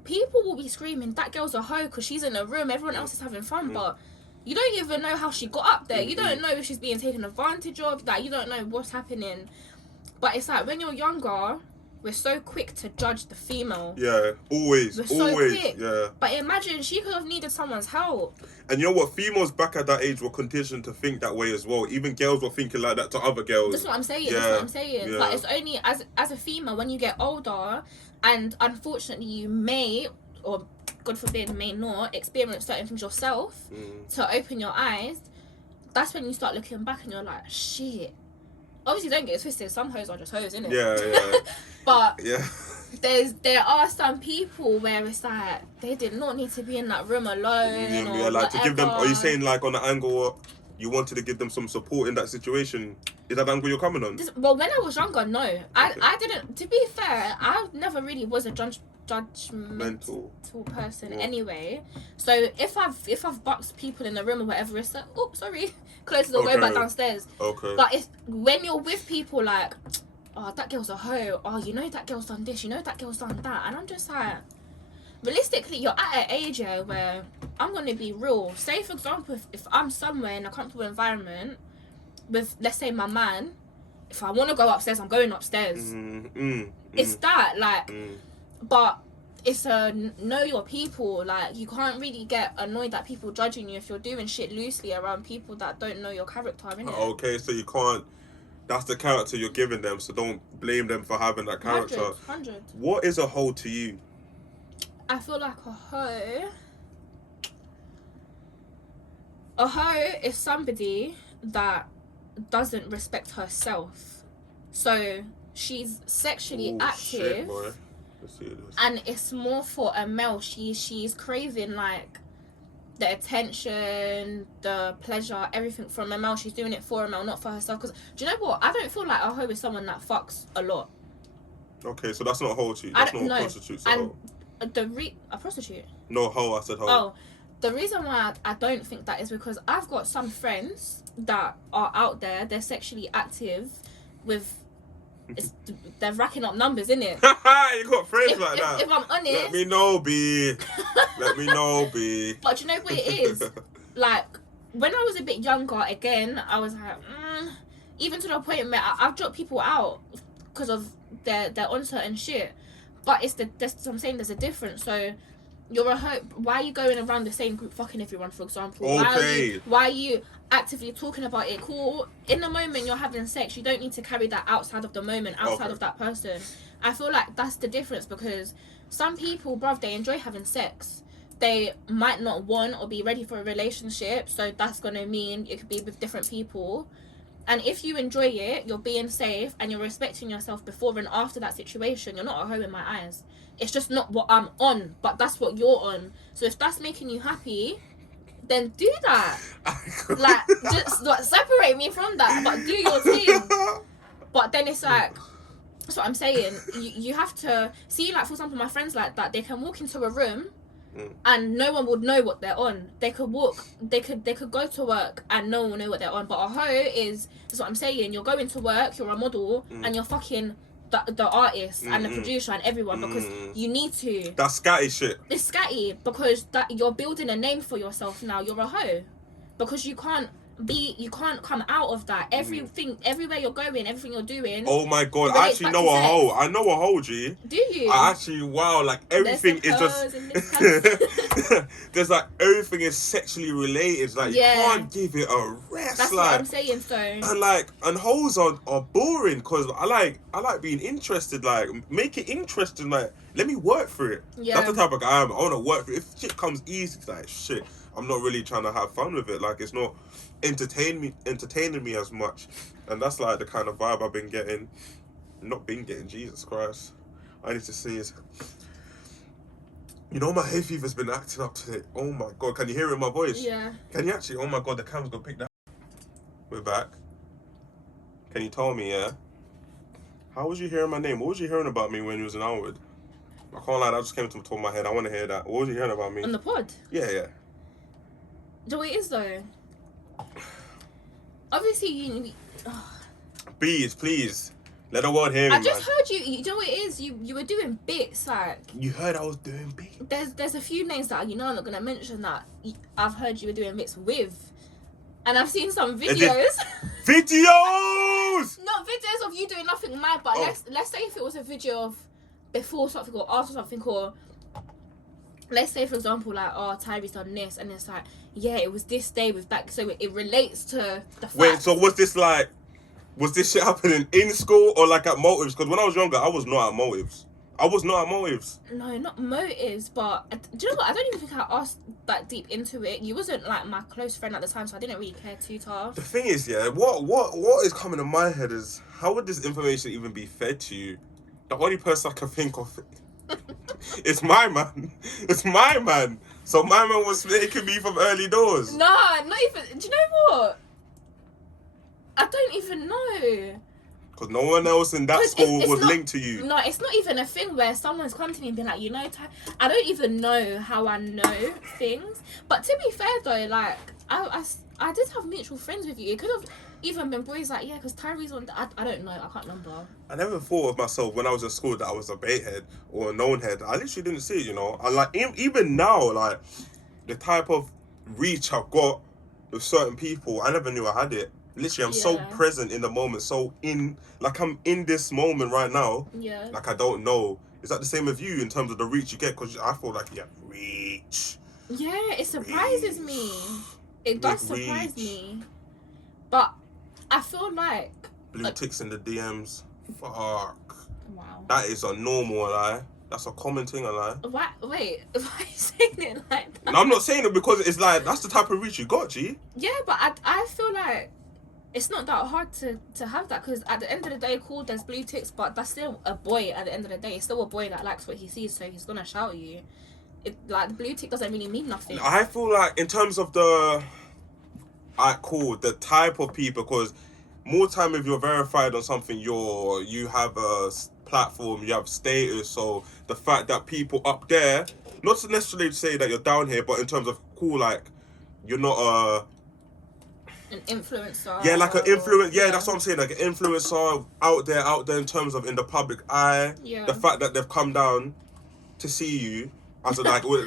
people will be screaming that girl's a hoe because she's in a room, everyone else is having fun, but you don't even know how she got up there. You don't know if she's being taken advantage of. Like, you don't know what's happening. But it's like when you're younger, we're so quick to judge the female. Yeah, always. We're so quick. Yeah. But imagine she could have needed someone's help. And you know what? Females back at that age were conditioned to think that way as well. Even girls were thinking like that to other girls. That's what I'm saying. Yeah. But it's only as a female, when you get older, and unfortunately you may, or God forbid, may not experience certain things yourself to open your eyes. That's when you start looking back and you're like, shit. Obviously, don't get it twisted. Some hoes are just hoes, innit? Yeah. But yeah. there are some people where it's like they did not need to be in that room alone. Yeah, like to give them. Are you saying like on the angle you wanted to give them some support in that situation? Is that the angle you're coming on? Well, when I was younger, no, I didn't. To be fair, I never really was a judgmental person anyway. So if I've boxed people in the room or whatever, it's like, oh, sorry, close the door, go back downstairs. Okay. But it's when you're with people like, oh, that girl's a hoe. Oh, you know that girl's done this. You know that girl's done that. And I'm just like, realistically, you're at an age here where I'm going to be real. Say, for example, if I'm somewhere in a comfortable environment with, let's say, my man, if I want to go upstairs, I'm going upstairs. It's that, like, but it's a know your people. Like, you can't really get annoyed at people judging you if you're doing shit loosely around people that don't know your character, innit? Okay, so you can't. That's the character you're giving them, so don't blame them for having that character. 100. What is a hoe to you? I feel like a hoe. A hoe is somebody that doesn't respect herself. So she's sexually active. Shit, boy. Let's see this. And it's more for a male. She's craving like the attention, the pleasure, everything from a male. She's doing it for a male, not for herself. Because do you know what? I don't feel like a hoe is someone that fucks a lot. Okay, so that's not a hoe to you. That's not a prostitute. So a prostitute. No hoe. I said hoe. Oh, the reason why I don't think that is because I've got some friends that are out there. They're sexually active with. They're racking up numbers, innit? You got friends like that. If I'm honest, let me know, B. Let me know, B. But you know what it is? Like, when I was a bit younger, again, I was like, even to the point where I've dropped people out because of their on certain shit. But I'm saying there's a difference. So you're a hoe. Why are you going around the same group fucking everyone, for example? Okay. Why are you actively talking about it? Cool. In the moment you're having sex, you don't need to carry that outside of the moment, outside of that person. I feel like that's the difference, because some people, bruv, they enjoy having sex. They might not want or be ready for a relationship, so that's gonna mean it could be with different people. And if you enjoy it, you're being safe and you're respecting yourself before and after that situation, you're not a hoe in my eyes. It's just not what I'm on, but that's what you're on. So if that's making you happy, then do that. Like, just like, separate me from that, but do your thing. But then it's like, that's what I'm saying. You have to see, like, for example, my friends like that, they can walk into a room and no one would know what they're on. They could go to work and no one will know what they're on. But a hoe is, that's what I'm saying. You're going to work, you're a model, and you're fucking the artist and the producer and everyone, because you need to. That's scatty shit. It's scatty because that you're building a name for yourself now. You're a hoe because you can't come out of that. Everything, everywhere you're going, everything you're doing. Oh my god, I actually know a hoe. I know a hoe, G. Do you? I actually, wow, like everything is just. There's like everything is sexually related. Like you can't give it a rest. That's like, what I'm saying. So and hoes are boring because I like being interested. Like make it interesting. Like let me work for it. Yeah. That's the type of guy I am. I want to work for it. If shit comes easy, it's like shit. I'm not really trying to have fun with it. Like it's not entertaining me as much, and that's like the kind of vibe I've been getting. Not been getting. Jesus Christ, I need to sneeze. You know my hay fever's been acting up today. Oh my god, can you hear it in my voice? Yeah. Can you actually? Oh my god, the camera's gonna pick that. We're back. Can you tell me, yeah? How was you hearing my name? What was you hearing about me when you was in Alwood? I can't lie, that just came to the top of my head. I want to hear that. What was you hearing about me? On the pod? Yeah. The way it is though. Obviously, Please. Let the world hear me, I just man. heard you. You know what it is? You were doing bits like. You heard I was doing beats. There's a few names that I'm not gonna mention that I've heard you were doing bits with, and I've seen some videos. Videos. Not videos of you doing nothing mad, but let's say if it was a video of before something or after something, or let's say for example like, oh, Tyrese done this, and it's like, yeah, it was this day with that, so it relates to the fact. Wait, so was this shit happening in school or like at Motives? Because when I was younger, I was not at Motives. No, not Motives, but do you know what? I don't even think I asked that deep into it. You wasn't like my close friend at the time, so I didn't really care too tough. The thing is, yeah, what is coming to my head is, how would this information even be fed to you? The only person I can think of is my man. It's my man. So my man was making me from early doors. Nah, not even. Do you know what? I don't even know. Because no one else in that school was linked to you. No, it's not even a thing where someone's come to me and been like, you know, I don't even know how I know things. But to be fair though, like, I did have mutual friends with you. It could have even been boys like, yeah, because Tyrese on. I don't know. I can't remember. I never thought of myself when I was at school that I was a bait head or a known head. I literally didn't see it, you know. And like even now, like the type of reach I've got with certain people, I never knew I had it. Literally, I'm so present in the moment, so like I'm in this moment right now. Yeah. Like I don't know. Is that the same with you in terms of the reach you get? Because I feel like you have reach. Yeah, it surprises me. It does surprise me. But I feel like blue ticks in the DMs. Fuck. Wow. That is a normal lie. That's a common thing, a lie. Why? Wait, why are you saying it like that? No, I'm not saying it because it's like that's the type of reach you got, G. Yeah, but I feel like it's not that hard to have that, because at the end of the day, cool, there's blue ticks, but that's still a boy. At the end of the day, it's still a boy that likes what he sees, so he's gonna shout you. Like, the blue tick doesn't really mean nothing. I feel like in terms of the type of people, because more time if you're verified on something, you have a platform, you have status, so the fact that people up there, not necessarily to say that you're down here, but in terms of cool, like you're not an influencer. Yeah, like an influence. Yeah, that's what I'm saying. Like an influencer out there in terms of in the public eye. Yeah. The fact that they've come down to see you as a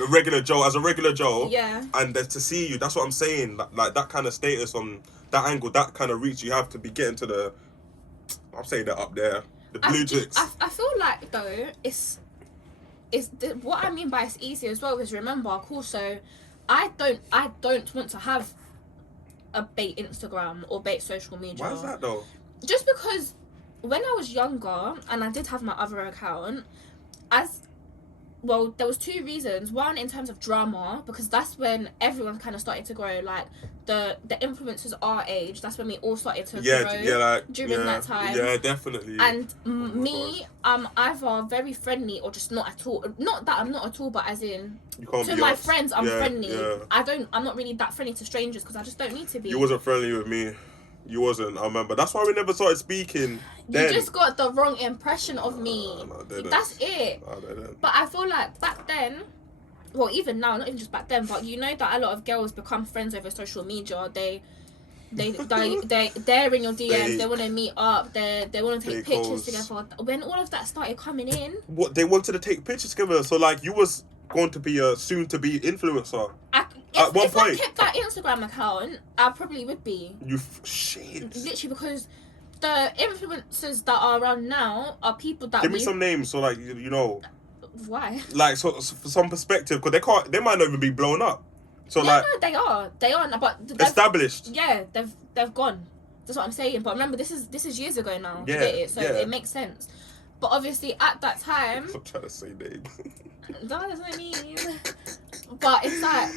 regular Joe. Yeah. And to see you, that's what I'm saying. Like that kind of status on that angle, that kind of reach you have to be getting to the. I'm saying that up there, the blue ticks. I feel like though it's what I mean by it's easy as well is, remember, cool. So I don't want to have a bait Instagram or bait social media. Why is that though? Just because when I was younger and I did have my other account, there was two reasons. One, in terms of drama, because that's when everyone kind of started to grow. Like the influencers our age, that's when we all started to grow during that time. Yeah, definitely. And me, I'm either very friendly or just not at all. Not that I'm not at all, but as in to my friends, I'm friendly. Yeah. I'm not really that friendly to strangers because I just don't need to be. You wasn't friendly with me. You wasn't, I remember. That's why we never started speaking. You just got the wrong impression of me. No, that's it. No, but I feel like back then, well, even now, not even just back then, but you know that a lot of girls become friends over social media. They're in your DMs. They want to meet up. They want to take pictures together. When all of that started coming in, what they wanted to take pictures together. So like you was going to be a soon-to-be influencer. If I kept that Instagram account, I probably would be. Shit. Literally, because the influencers that are around now are people that give me some names, so like you know. Why? Like so for some perspective, because they might not even be blown up. So yeah, no, they are, but established. Yeah, they've gone. That's what I'm saying. But remember, this is years ago now. Yeah, it makes sense. But obviously, at that time, I'm trying to say names. That doesn't mean. But it's like,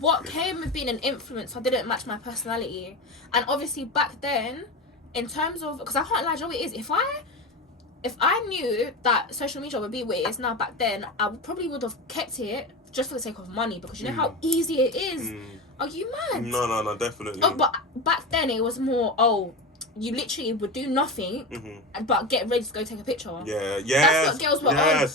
what came with being an influencer didn't match my personality, and obviously back then, in terms of, because I can't lie, Joe, it is. If I knew that social media would be what it is now back then, I probably would have kept it just for the sake of money, because you know how easy it is. Are you mad? No, definitely. Oh, but back then it was more, you literally would do nothing, but get ready to go take a picture. Yeah. That's what girls were on.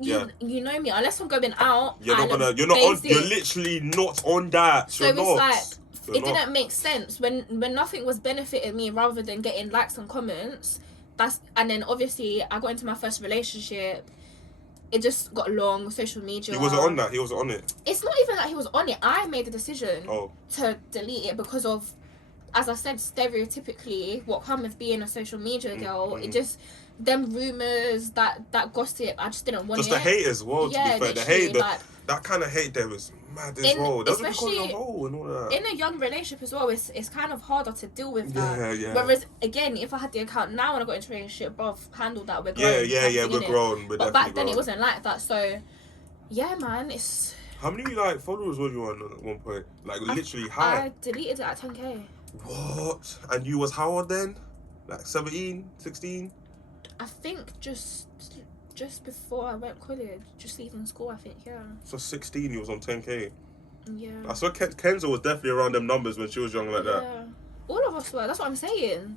Yeah. You know me. Unless I'm going out, you're literally not on that. So it's like it didn't make sense when nothing was benefiting me, rather than getting likes and comments. and then obviously I got into my first relationship. It just got long, social media. He wasn't on that. He wasn't on it. It's not even that he was on it. I made the decision to delete it because of, as I said, stereotypically, what come with being a social media girl. It just, them rumours, that gossip, I just didn't want just it. Just the hate as well, to be fair. The hate, like, that kind of hate there was mad as well. That's what we call a hoe and all that. In a young relationship as well, it's kind of harder to deal with that. Yeah. Whereas, again, if I had the account now when I got into a relationship, both handled that, we're grown. We're grown. But back then it wasn't like that, so, yeah, man, it's... How many, like, followers were you on at one point? Like, literally high? I deleted it at 10k. What? And you was how old then? Like 17, 16? I think just before I went college, just leaving school, I think, yeah. So 16, you was on 10k? Yeah. I saw Kenza was definitely around them numbers when she was young like that. Yeah. All of us were, that's what I'm saying.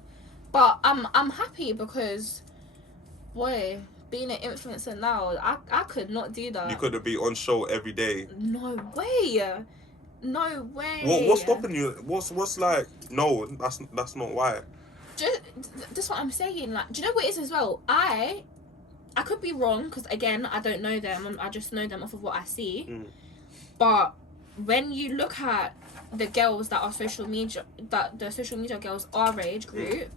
But I'm happy because, boy, being an influencer now, I could not do that. You couldn't be on show every day. No way. No way. What's stopping you? What's like, no, that's not why. That's what I'm saying. Like, do you know what it is as well? I could be wrong because, again, I don't know them. I just know them off of what I see. But when you look at the girls that are social media, that the social media girls our age group,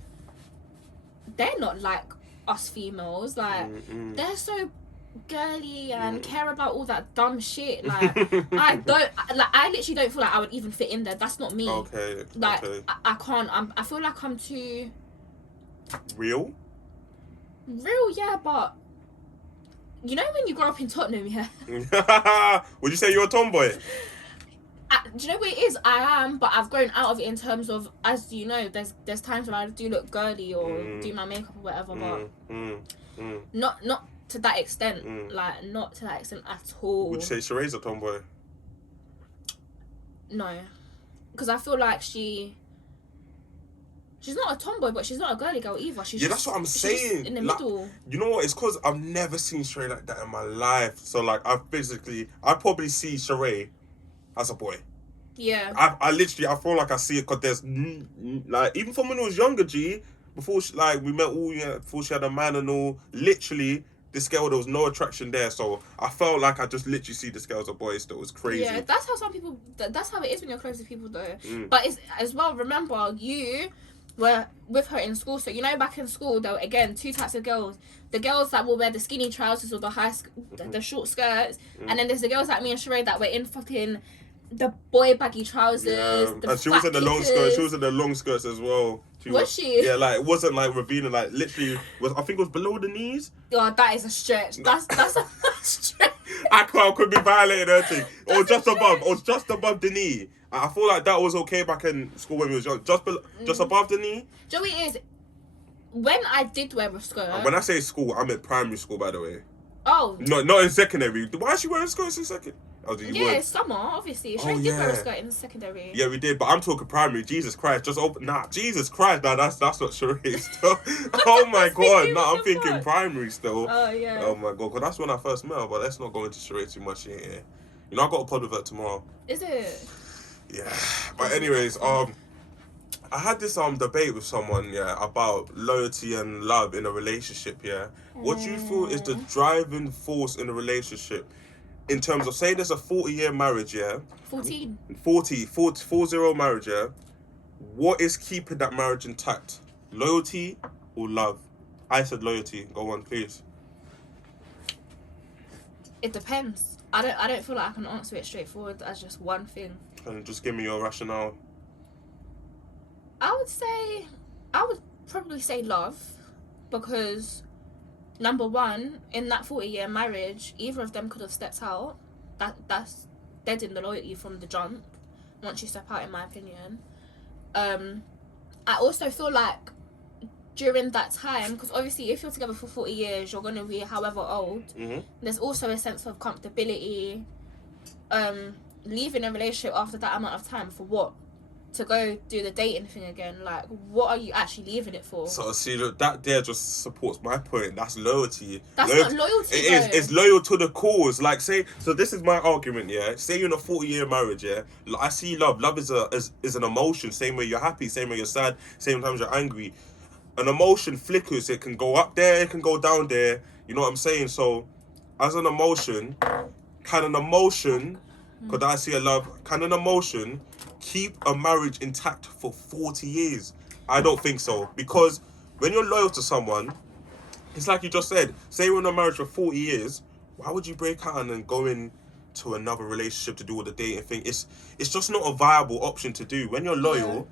they're not like us females. Like, they're so girly and care about all that dumb shit. Like, I literally don't feel like I would even fit in there. That's not me. Okay. Like, I can't. I feel like I'm too real, yeah, but you know when you grow up in Tottenham, yeah. Would you say you're a tomboy? Do you know what it is? I am, but I've grown out of it in terms of, as you know, there's times when I do look girly or do my makeup or whatever, but not to that extent. Like, not to that extent at all. Would you say Sheree's a tomboy? No, because I feel like she's not a tomboy, but she's not a girly girl either. That's what I'm saying. In the middle. You know what? It's because I've never seen Sheree like that in my life. So, like, I probably see Sheree as a boy. Yeah. I feel like I see it because there's, like, even from when I was younger, before we met before she had a man and all, literally, this girl, there was no attraction there. So, I felt like I just literally see this girl as a boy still. It was crazy. Yeah, that's how some people, that's how it is when you're close to people, though. But it's, as well, remember, you were with her in school, so you know back in school there were again two types of girls: the girls that will wear the skinny trousers or the short skirts, and then there's the girls like me and Sheree that were in fucking the boy baggy trousers. And she was in the long skirts. She was in the long skirts as well. Was she? Yeah, like it wasn't like revealing. Like literally, I think it was below the knees. Oh, that is a stretch. That's a stretch. I could be violating her thing, or just above the knee. I feel like that was okay back in school when we was young. Just above the knee. Joey is. When I did wear a skirt. When I say school, I meant primary school, by the way. Oh. No, not in secondary. Why is she wearing skirts in second? Yeah, summer, obviously. She did wear a skirt in secondary. Yeah, we did, but I'm talking primary. Jesus Christ, Jesus Christ, that's not Sheree still. Oh my God, I'm thinking primary still. Oh yeah. Oh my God, because that's when I first met her. But let's not go into Sheree too much here. You know, I got a pod with her tomorrow. Is it? Yeah, but anyways, I had this debate with someone, about loyalty and love in a relationship. What do you feel is the driving force in a relationship? In terms of, say there's a 40-year marriage, 40 marriage, what is keeping that marriage intact? Loyalty or love? I said loyalty. Go on, please. It depends. I don't feel like I can answer it straightforward as just one thing. And just give me your rationale. I would probably say love, because number one, in that 40-year marriage, either of them could have stepped out. That's dead in the loyalty from the jump, once you step out, in my opinion. I also feel like during that time, because obviously if you're together for 40 years, you're going to be however old. There's also a sense of comfortability. Leaving a relationship after that amount of time for what? To go do the dating thing again? Like, what are you actually leaving it for? So, see, that there just supports my point. That's loyalty. That's not loyalty, It is. It's loyal to the cause. Like, say, so this is my argument, Say you're in a 40-year marriage, I see love. Love is an emotion. Same way you're happy, same way you're sad, same times you're angry. an emotion flickers. It can go up there, it can go down there. You know what I'm saying? So, as an emotion, can an emotion, could I see a love, can an emotion keep a marriage intact for 40 years? I don't think so. Because when you're loyal to someone, it's like you just said, say you're in a marriage for 40 years, why would you break out and then go into another relationship to do all the dating thing? It's just not a viable option to do. When you're loyal,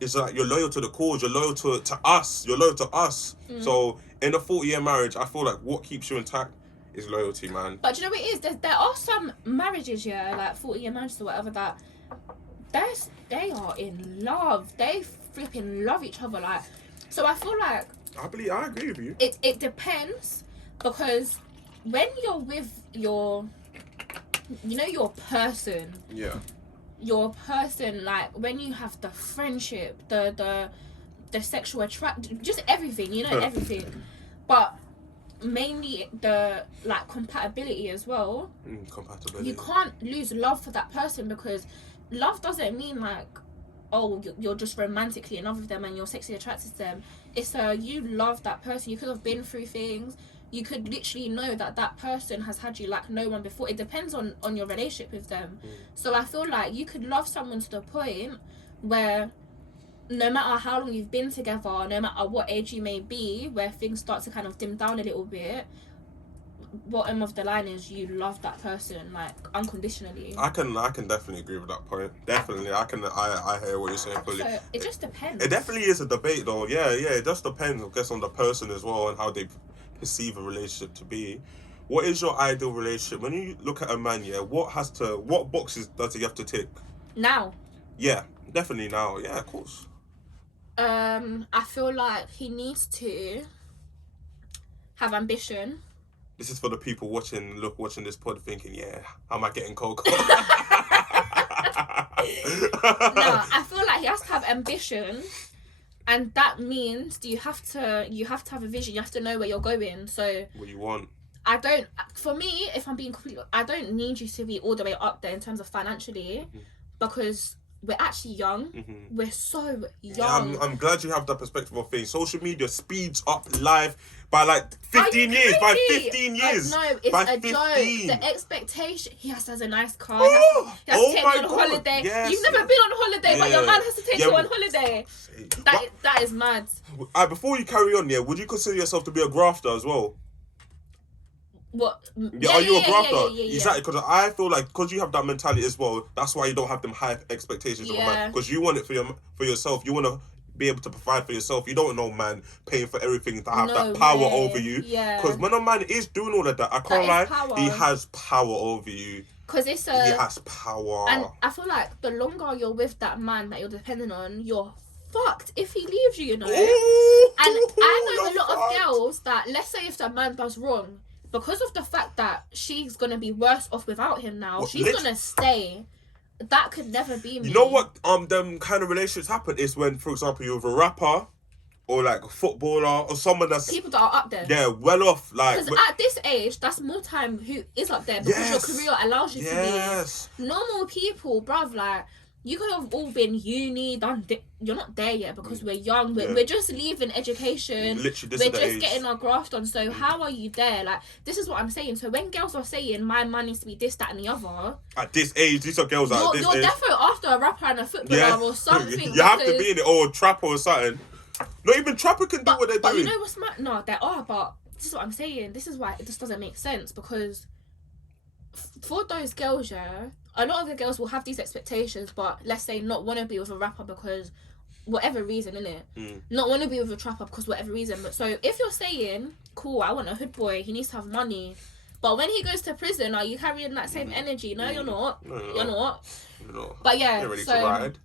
it's like you're loyal to the cause, you're loyal to us, you're loyal to us. So in a 40-year marriage, I feel like what keeps you intact is loyalty, man. But do you know what it is? There are some marriages, yeah, like 40-year marriages or whatever, that they are in love. They flipping love each other, like. So I feel like I agree with you. It depends, because when you're with your person, your person, like when you have the friendship, the sexual attract, just everything, everything, but mainly the like compatibility as well. Compatibility. You can't lose love for that person, because love doesn't mean like, oh, you're just romantically in love with them and you're sexually attracted to them. It's you love that person. You could have been through things. You could literally know that person has had you like no one before. It depends on your relationship with them. So I feel like you could love someone to the point where no matter how long you've been together, no matter what age you may be, where things start to kind of dim down a little bit, bottom of the line is you love that person like unconditionally. I can definitely agree with that point. Definitely, I hear what you're saying fully. So it just depends. It definitely is a debate though. Yeah, it just depends, I guess, on the person as well and how they perceive a relationship to be. What is your ideal relationship? When you look at a man, what boxes does he have to tick? Now. Yeah, definitely now. Yeah, of course. I feel like he needs to have ambition. This is for the people watching this pod thinking, am I getting cocoa? No, I feel like he has to have ambition, and that means you have to have a vision. You have to know where you're going. So what you want. For me, if I'm being completely, I don't need you to be all the way up there in terms of financially, because we're actually young. We're so young. Yeah, I'm glad you have that perspective of things. Social media speeds up life by like 15 years. By 15 years. No, it's by a 15. joke. The expectation. He has to have a nice car. He has to take you on holiday. Yes, You've never been on holiday, but your man has to take you on holiday. That is mad. Before you carry on, would you consider yourself to be a grafter as well? What? Are you a grafter? Yeah. Exactly, because I feel like because you have that mentality as well, that's why you don't have them high expectations of a man. Because you want it for yourself. You want to be able to provide for yourself. You don't know man paying for everything to have that power over you. Because when a man is doing all of that, I can't lie, he has power over you. Because he has power. And I feel like the longer you're with that man that you're dependent on, you're fucked if he leaves you, And I know a lot of girls that, let's say if that man does wrong, because of the fact that she's gonna be worse off without him now, she's gonna stay. That could never be me. You know what? Them kind of relationships happen is when, for example, you're with a rapper or like a footballer or someone that's people that are up there. Yeah, well off. Like because at this age, that's more time who is up there because your career allows you to be. Normal people, bruv, like. You could have all been uni, you're not there yet because we're young. We're just leaving education. Literally, we're just getting our graft on. So how are you there? Like, this is what I'm saying. So when girls are saying my man needs to be this, that, and the other. At this age, these are girls at this age. You're definitely after a rapper and a footballer or something. You have to be in it, or a trapper or something. Not even trapper can do what they're doing. But you know what's mad? No, there are, but this is what I'm saying. This is why it just doesn't make sense, because for those girls, a lot of the girls will have these expectations, but let's say not want to be with a rapper because whatever reason, innit? Not want to be with a trapper because whatever reason. But so if you're saying, cool, I want a hood boy, he needs to have money, but when he goes to prison, are you carrying that same energy? No, you're not. No, you're not. No. But yeah, you're ready so to ride.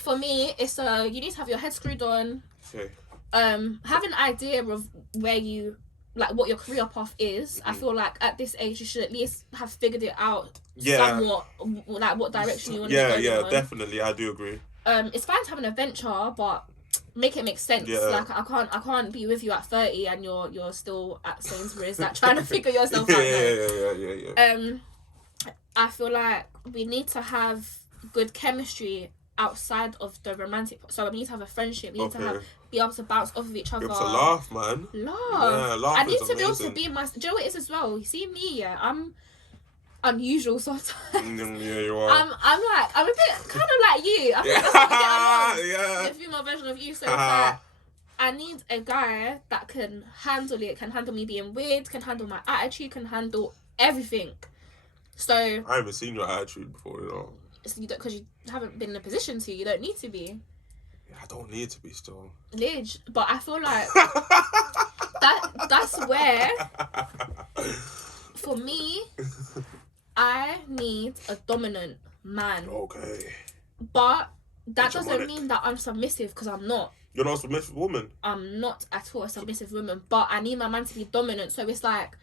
For me, it's you need to have your head screwed on. Okay. Have an idea of where you like what your career path is. I feel like at this age you should at least have figured it out somewhat, like what direction you want to go. Yeah, definitely, I do agree. It's fine to have an adventure, but make it make sense. Like I can't be with you at 30 and you're still at Sainsbury's like trying to figure yourself out. Yeah. I feel like we need to have good chemistry outside of the romantic. So we need to have a friendship. We need to have be able to bounce off of each other. Be able to laugh, man. Laugh. Yeah, laugh I need is to be able to amazing. be my. Do you know what it is as well? You see me, yeah. I'm unusual sometimes. Yeah, you are. I'm a bit kind of like you. I think that's what we get along. Yeah. The female version of you. So it's like, I need a guy that can handle it, can handle me being weird, can handle my attitude, can handle everything. So I haven't seen your attitude before, you know. Because you haven't been in a position to, you don't need to be. Yeah, I don't need to be still. Lidge, but I feel like that's where, for me, I need a dominant man. Okay. But that doesn't Hegemonic. mean that I'm submissive, because I'm not. You're not a submissive woman. I'm not at all a submissive woman, but I need my man to be dominant. So it's like,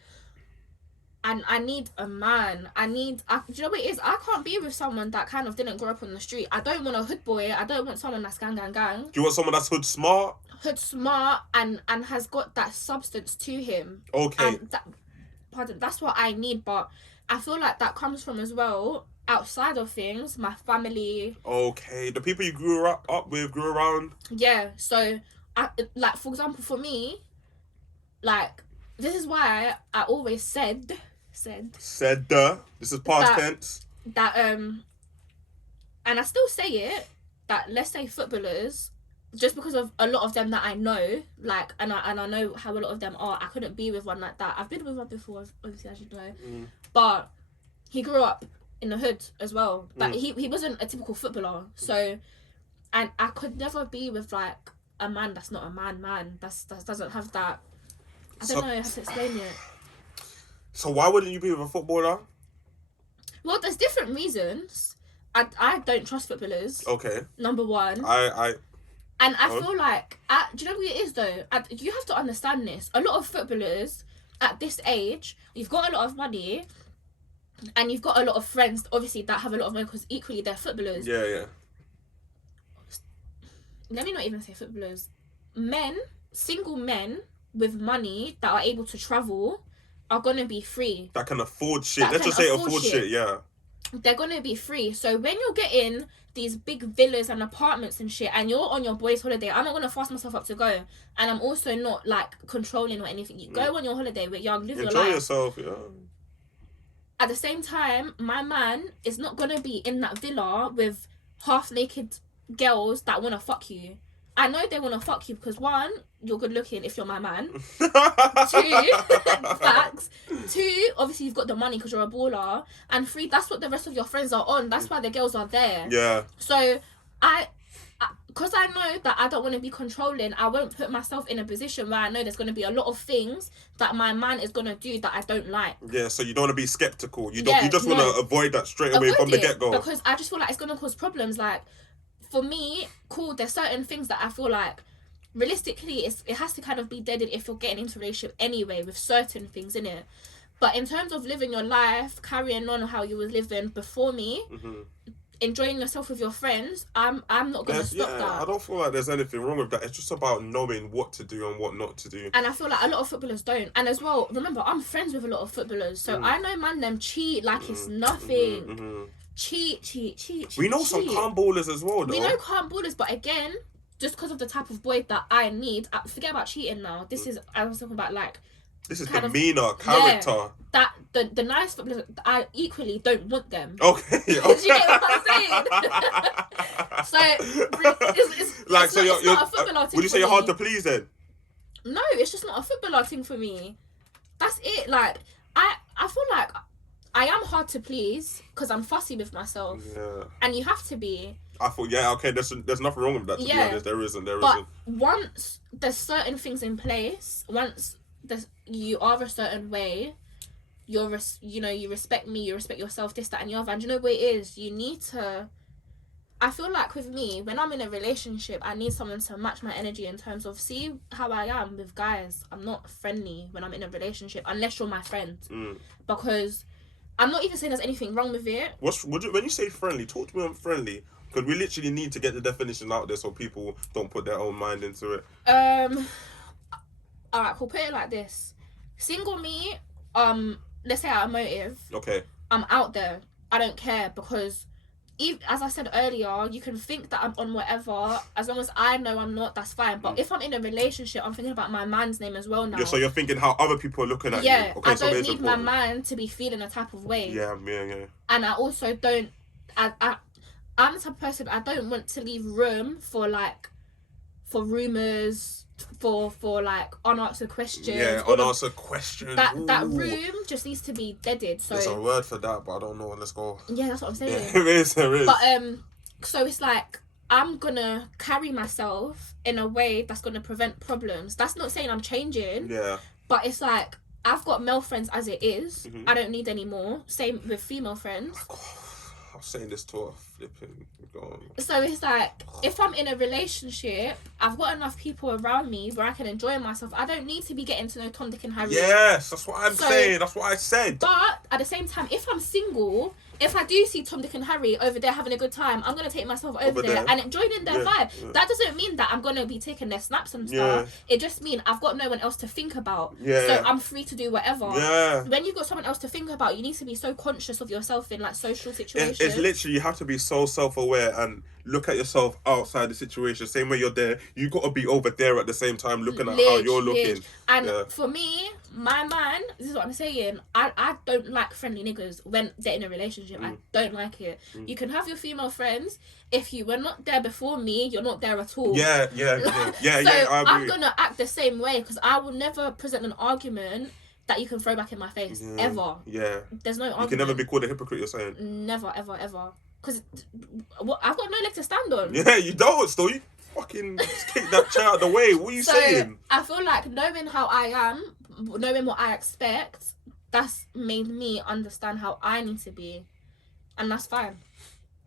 and I need a man. Do you know what it is? I can't be with someone that kind of didn't grow up on the street. I don't want a hood boy. I don't want someone that's gang. Do you want someone that's hood smart? Hood smart and has got that substance to him. Okay. And that's what I need. But I feel like that comes from as well, outside of things, my family. Okay. The people you grew up with, grew around. Yeah. So, like, for example, for me, like, this is why I always said this is past tense. That and I still say it, that let's say footballers, just because of a lot of them that I know, like, and I know how a lot of them are, I couldn't be with one like that. I've been with one before, obviously, as you know, but he grew up in the hood as well. But he wasn't a typical footballer, so, and I could never be with like a man that's not a man that doesn't have that. I don't know how to explain it. So why wouldn't you be with a footballer? Well, there's different reasons. I don't trust footballers. Okay. Number one. And I feel like, do you know what it is though? You have to understand this. A lot of footballers at this age, you've got a lot of money, and you've got a lot of friends, obviously, that have a lot of money because equally they're footballers. Yeah. Let me not even say footballers. Single men with money that are able to travel are gonna be free. That can afford shit. Let's just say afford shit, yeah. They're gonna be free. So when you're getting these big villas and apartments and shit, and you're on your boys' holiday, I'm not gonna force myself up to go, and I'm also not like controlling or anything. You go on your holiday with young, live your life. Enjoy yourself, yeah. At the same time, my man is not gonna be in that villa with half naked girls that wanna fuck you. I know they wanna fuck you because one, you're good looking if you're my man. 2, facts. 2, obviously you've got the money because you're a baller. And 3, that's what the rest of your friends are on. That's why the girls are there. Yeah. So because I know that I don't want to be controlling, I won't put myself in a position where I know there's going to be a lot of things that my man is going to do that I don't like. Yeah, so you don't want to be skeptical. You just want to avoid that straight away from the get-go. Because I just feel like it's going to cause problems. Like, for me, cool, there's certain things that I feel like realistically it has to kind of be deaded if you're getting into a relationship anyway with certain things in it. But in terms of living your life, carrying on how you were living before me, enjoying yourself with your friends, I'm not going to stop that. I don't feel like there's anything wrong with that. It's just about knowing what to do and what not to do. And I feel like a lot of footballers don't. And as well, remember, I'm friends with a lot of footballers, so I know man them cheat like it's nothing. Cheat. We know some calm ballers as well, though. We know calm ballers, but again, just because of the type of boy that I need, forget about cheating now. This is, I was talking about like, this is demeanor, character. Yeah, that the nice footballers, I equally don't want them. Okay. Do you get what I'm saying? So it's like, it's not a footballer thing. Would you say you're hard to please then? No, it's just not a footballer thing for me. That's it. Like, I feel like I am hard to please because I'm fussy with myself. Yeah. And you have to be. I thought, okay, there's nothing wrong with that, to be honest. There isn't. But once there's certain things in place, once you are a certain way, you respect me, you respect yourself, this, that, and the other. And you know what it is? You need to. I feel like with me, when I'm in a relationship, I need someone to match my energy in terms of, see how I am with guys. I'm not friendly when I'm in a relationship, unless you're my friend. Because I'm not even saying there's anything wrong with it. When you say friendly, talk to me on friendly. Because we literally need to get the definition out there so people don't put their own mind into it. Alright, we'll put it like this. Single me, let's say out of motive. Okay. I'm out there. I don't care because as I said earlier, you can think that I'm on whatever. As long as I know I'm not, that's fine. But if I'm in a relationship, I'm thinking about my man's name as well now. Yeah, so you're thinking how other people are looking at you. Okay, I so don't it's need important. my man to be feeling a type of way. Yeah. And I also don't. I'm the type of person, I don't want to leave room for rumors, for like unanswered questions. Yeah, unanswered questions. That room just needs to be deaded. So there's a word for that, but I don't know. Let's go. yeah, that's what I'm saying. Yeah, there is. But so it's like I'm gonna carry myself in a way that's gonna prevent problems. That's not saying I'm changing. Yeah. But it's like I've got male friends as it is. Mm-hmm. I don't need any more. Same with female friends. I was saying this to a flipping. So it's like, if I'm in a relationship, I've got enough people around me where I can enjoy myself. I don't need to be getting to know Tom, Dick and Harry. Yes, that's what I'm saying. That's what I said. But at the same time, if I'm single, if I do see Tom, Dick and Harry over there having a good time, I'm going to take myself over there and join in their vibe. Yeah. That doesn't mean that I'm going to be taking their snaps and stuff. Yeah. It just means I've got no one else to think about. Yeah. So I'm free to do whatever. Yeah. When you've got someone else to think about, you need to be so conscious of yourself in like social situations. It's literally, you have to be so self-aware and look at yourself outside the situation. Same way you're there, you got to be over there at the same time looking at how you're looking. And for me, my man, this is what I'm saying, I don't like friendly niggas when they're in a relationship. I don't like it. You can have your female friends. If you were not there before me, you're not there at all. Yeah, I'm gonna act the same way, because I will never present an argument that you can throw back in my face, ever. Yeah. There's no argument. You can never be called a hypocrite, you're saying? Never, ever, ever. Because I've got no leg to stand on. Yeah, you don't, still. You fucking just kick that chair out of the way. What are you saying? I feel like knowing how I am, knowing what I expect, that's made me understand how I need to be. And that's fine.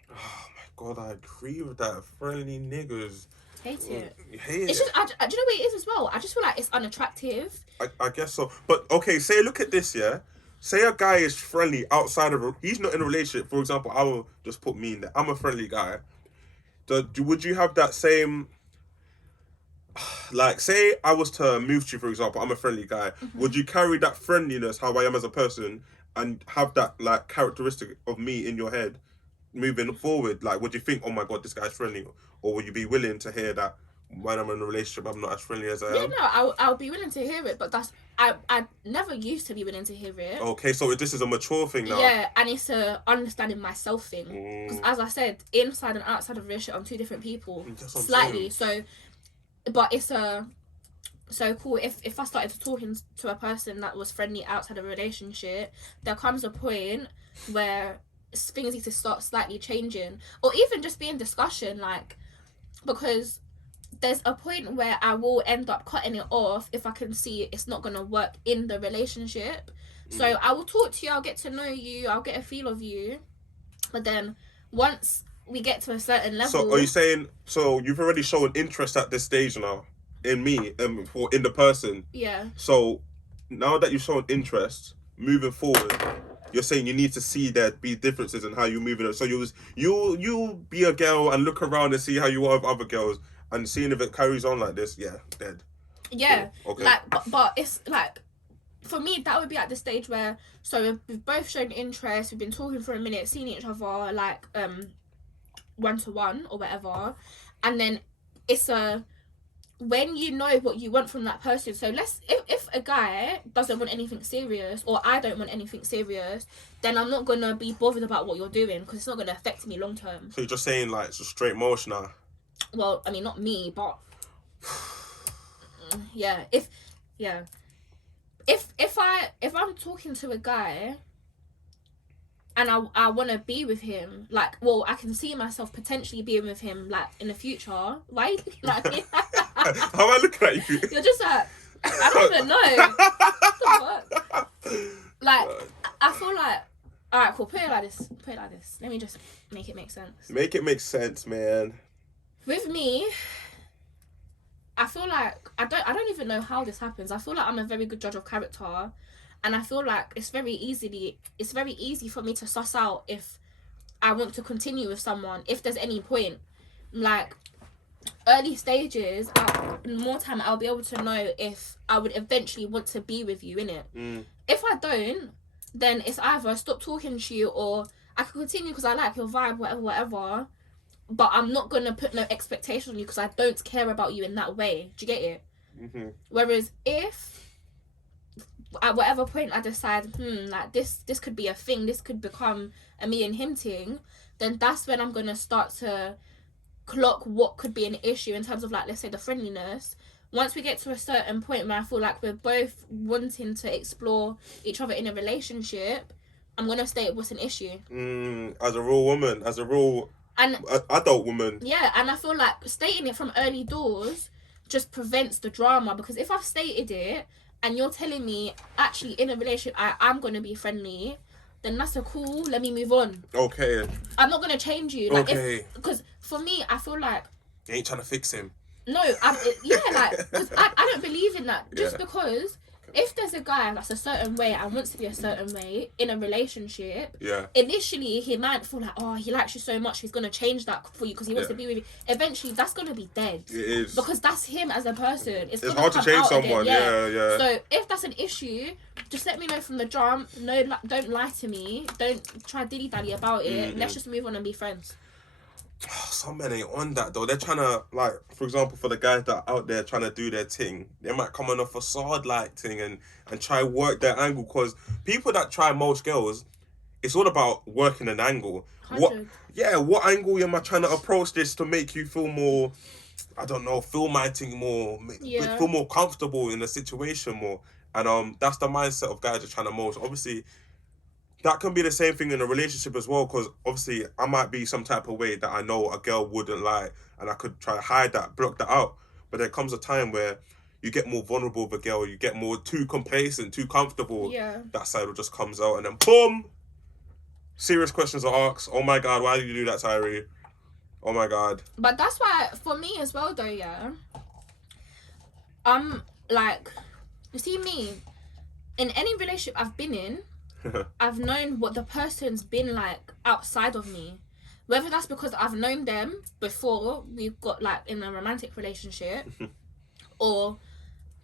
Oh my God, I agree with that. Friendly niggas. Hate it. Hate it's just, do you know what it is as well? I just feel like it's unattractive. I guess so. But, okay, look at this, yeah? Say a guy is friendly outside of he's not in a relationship. For example, I will just put me in there. I'm a friendly guy. Would you have that same, like, say I was to move to you, for example, I'm a friendly guy. Mm-hmm. Would you carry that friendliness, how I am as a person, and have that, like, characteristic of me in your head moving forward? Like, would you think, oh my God, this guy's friendly? Or would you be willing to hear that when I'm in a relationship, I'm not as friendly as I am? Yeah, no, I'll be willing to hear it, but that's... I never used to be willing to hear it. Okay, so this is a mature thing now. Yeah, and it's a understanding myself thing. Because as I said, inside and outside of a relationship, I'm two different people. Slightly. So, but it's so cool. If I started talking to a person that was friendly outside of a relationship, there comes a point where things need to start slightly changing. Or even just be in discussion, like, because there's a point where I will end up cutting it off if I can see it's not going to work in the relationship. So I will talk to you, I'll get to know you, I'll get a feel of you. But then once we get to a certain level... So are you saying, so you've already shown interest at this stage now in me, or in the person? Yeah. So now that you've shown interest, moving forward, you're saying you need to see there be differences in how you're moving. So you'll be a girl and look around and see how you are with other girls. And seeing if it carries on like this, dead. Yeah. Cool. Okay. Like, but it's like, for me, that would be at the stage where, so we've both shown interest, we've been talking for a minute, seeing each other, like, one-to-one or whatever. And then it's when you know what you want from that person. So if a guy doesn't want anything serious, or I don't want anything serious, then I'm not going to be bothered about what you're doing, because it's not going to affect me long-term. So you're just saying, like, it's a straight motion now? Well, I mean, not me, but yeah. If I'm talking to a guy and I want to be with him, like, well, I can see myself potentially being with him, like, in the future. Why are you looking at me? How am I looking at you? You're just like, I don't even know. What? Like, I feel like, all right, cool. Put it like this. Let me just make it make sense. Make it make sense, man. With me, I feel like I don't even know how this happens. I feel like I'm a very good judge of character, and I feel like it's very easy for me to suss out if I want to continue with someone, if there's any point. Like, early stages, more time I'll be able to know if I would eventually want to be with you, innit? If I don't, then it's either stop talking to you or I can continue because I like your vibe, whatever. But I'm not gonna put no expectation on you because I don't care about you in that way. Do you get it? Mm-hmm. Whereas if at whatever point I decide, like this could be a thing, this could become a me and him thing, then that's when I'm gonna start to clock what could be an issue in terms of, like, let's say the friendliness. Once we get to a certain point where I feel like we're both wanting to explore each other in a relationship, I'm gonna state what's an issue. As a real woman, as a real adult woman. Yeah, and I feel like stating it from early doors just prevents the drama, because if I've stated it and you're telling me actually in a relationship I'm gonna be friendly, then that's a cool, let me move on. Okay. I'm not gonna change you. Like, okay. Because for me, I feel like you ain't trying to fix him. No, because I don't believe in that. Just because if there's a guy that's a certain way and wants to be a certain way in a relationship, initially he might feel like, oh, he likes you so much, he's gonna change that for you because he wants to be with you. Eventually, that's gonna be dead. It is, because that's him as a person. It's hard to change someone. Yeah. So if that's an issue, just let me know from the jump. No, don't lie to me. Don't try dilly dally about it. Let's just move on and be friends. Some men ain't on that though. They're trying to, like, for example, for the guys that are out there trying to do their thing, they might come on a facade like thing and try work their angle. Because people that try most girls, it's all about working an angle. 100. What angle am I trying to approach this to make you feel more, I don't know, feel my thing more, feel more comfortable in the situation more. And that's the mindset of guys that are trying to most. Obviously, that can be the same thing in a relationship as well, because obviously I might be some type of way that I know a girl wouldn't like, and I could try to hide that, block that out. But there comes a time where you get more vulnerable with a girl, you get more too complacent, too comfortable. That side will just comes out, and then boom, serious questions are asked. Oh my God, why did you do that, Tyree? Oh my God. But that's why, for me as well though, like, you see me, in any relationship I've been in, I've known what the person's been like outside of me. Whether that's because I've known them before we've got, like, in a romantic relationship, or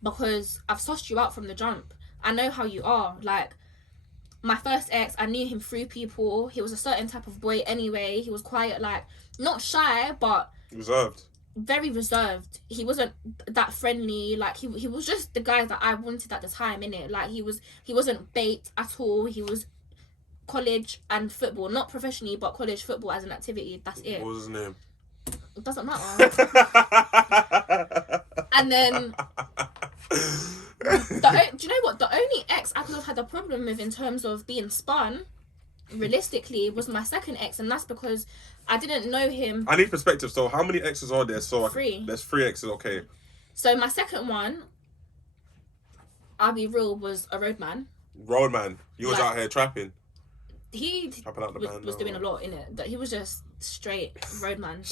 because I've sussed you out from the jump. I know how you are. Like, my first ex, I knew him through people. He was a certain type of boy anyway. He was quiet, like, not shy, but reserved. Very reserved. He wasn't that friendly. Like, he was just the guy that I wanted at the time, innit? Like, he wasn't bait at all. He was college and football, not professionally, but college football as an activity. That's it. What was his name? It doesn't matter. And then do you know what? The only ex I could have had a problem with in terms of being spun, realistically, was my second ex, and that's because I didn't know him. I need perspective. So how many exes are there? So 3. There's 3 exes. Okay. So my second one, I'll be real, was a roadman. Roadman. He was out here trapping. He was doing a lot in it. That he was just straight roadman.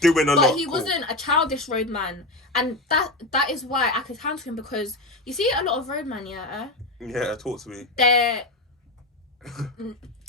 Doing a lot. But he wasn't a childish roadman, and that is why I could counter him, because you see a lot of roadman, Yeah, talk to me.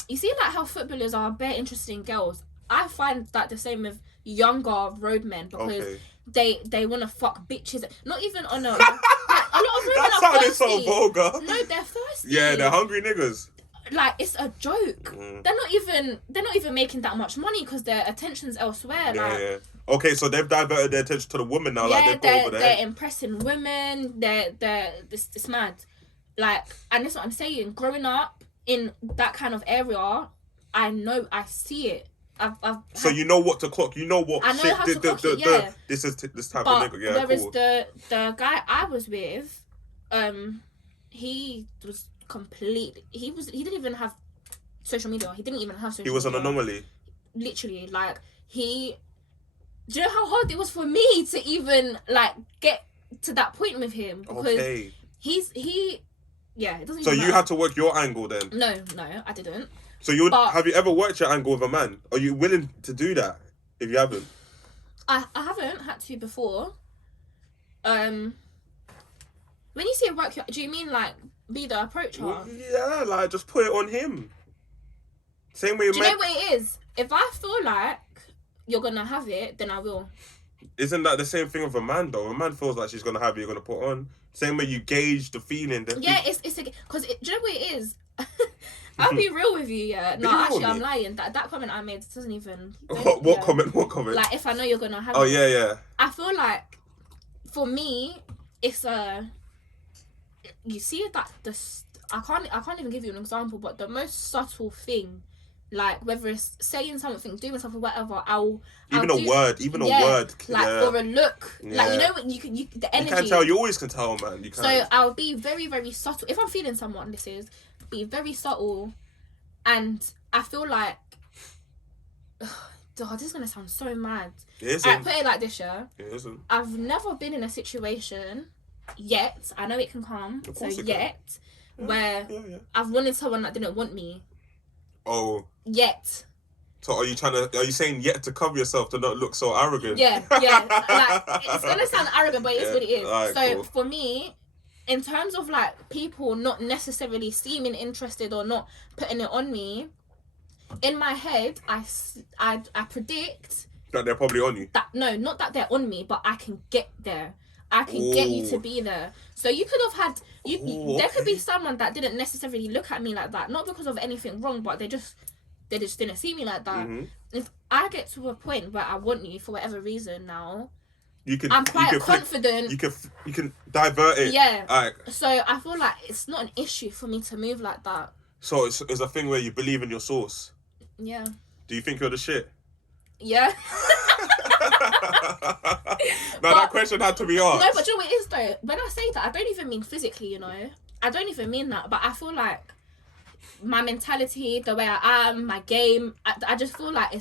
You see, like, how footballers are bare interesting girls. I find that the same with younger roadmen, because they want to fuck bitches. Not even on a lot of roadmen that are sounded thirsty. So vulgar. No, they're thirsty. Yeah, they're hungry niggas. Like, it's a joke. They're not even making that much money because their attention's elsewhere. Yeah. Okay, so they've diverted their attention to the women now. Yeah, like they're impressing women. It's mad. Like, and that's what I'm saying. Growing up in that kind of area, I see it. So you know what to clock. You know what. I know how to clock it. This is this type of nigga. Yeah, whereas cool. the guy I was with, he was completely. He didn't even have social media. He didn't even have social media. He was an anomaly. Literally, like, do you know how hard it was for me to even, like, get to that point with him? Because it doesn't. So you had to work your angle then? No, I didn't. So have you ever worked your angle with a man? Are you willing to do that? If you haven't, I haven't had to before. When you say work, do you mean like be the approacher? Well, yeah, like just put it on him. Same way. Do you know what it is? If I feel like you're gonna have it, then I will. Isn't that the same thing with a man though? A man feels like she's gonna have it, you're gonna put on. Same way you gauge the feeling. It's because do you know what it is? I'll be real with you, yeah. No, Be real actually, with I'm me. lying. That comment I made doesn't even... What yeah. comment? What comment? Like, if I know you're going to have Oh, it. yeah. I feel like, for me, it's you see that I can't even give you an example, but the most subtle thing, like whether it's saying something, doing something, whatever, Even a word, like, or a look, like, you know what, the energy. You can tell. You always can tell, man. You can. So I'll be very, very subtle. If I'm feeling someone, be very subtle, and I feel like, God, this is gonna sound so mad. It isn't. Alright, put it like this, yeah. It isn't. I've never been in a situation yet. I know it can come. Of course so it yet, can. where I've wanted someone that didn't want me. Oh. Yet. So are you saying yet to cover yourself to not look so arrogant? Yeah. Like, it's gonna sound arrogant, but it is what it is. Right, so cool. for me, in terms of like people not necessarily seeming interested or not putting it on me, in my head, I predict that they're probably on you. Not that they're on me, but I can get there. I can get you to be there. So you could have had there could be someone that didn't necessarily look at me like that, not because of anything wrong, but they just didn't see me like that. Mm-hmm. If I get to a point where I want you for whatever reason now, I'm quite confident. You can divert it. Yeah. Like, so I feel like it's not an issue for me to move like that. So it's a thing where you believe in your source. Yeah. Do you think you're the shit? Yeah. That question had to be asked. No, but you know what it is though? When I say that, I don't even mean physically, you know? I don't even mean that. But I feel like my mentality, the way I am, my game, I just feel like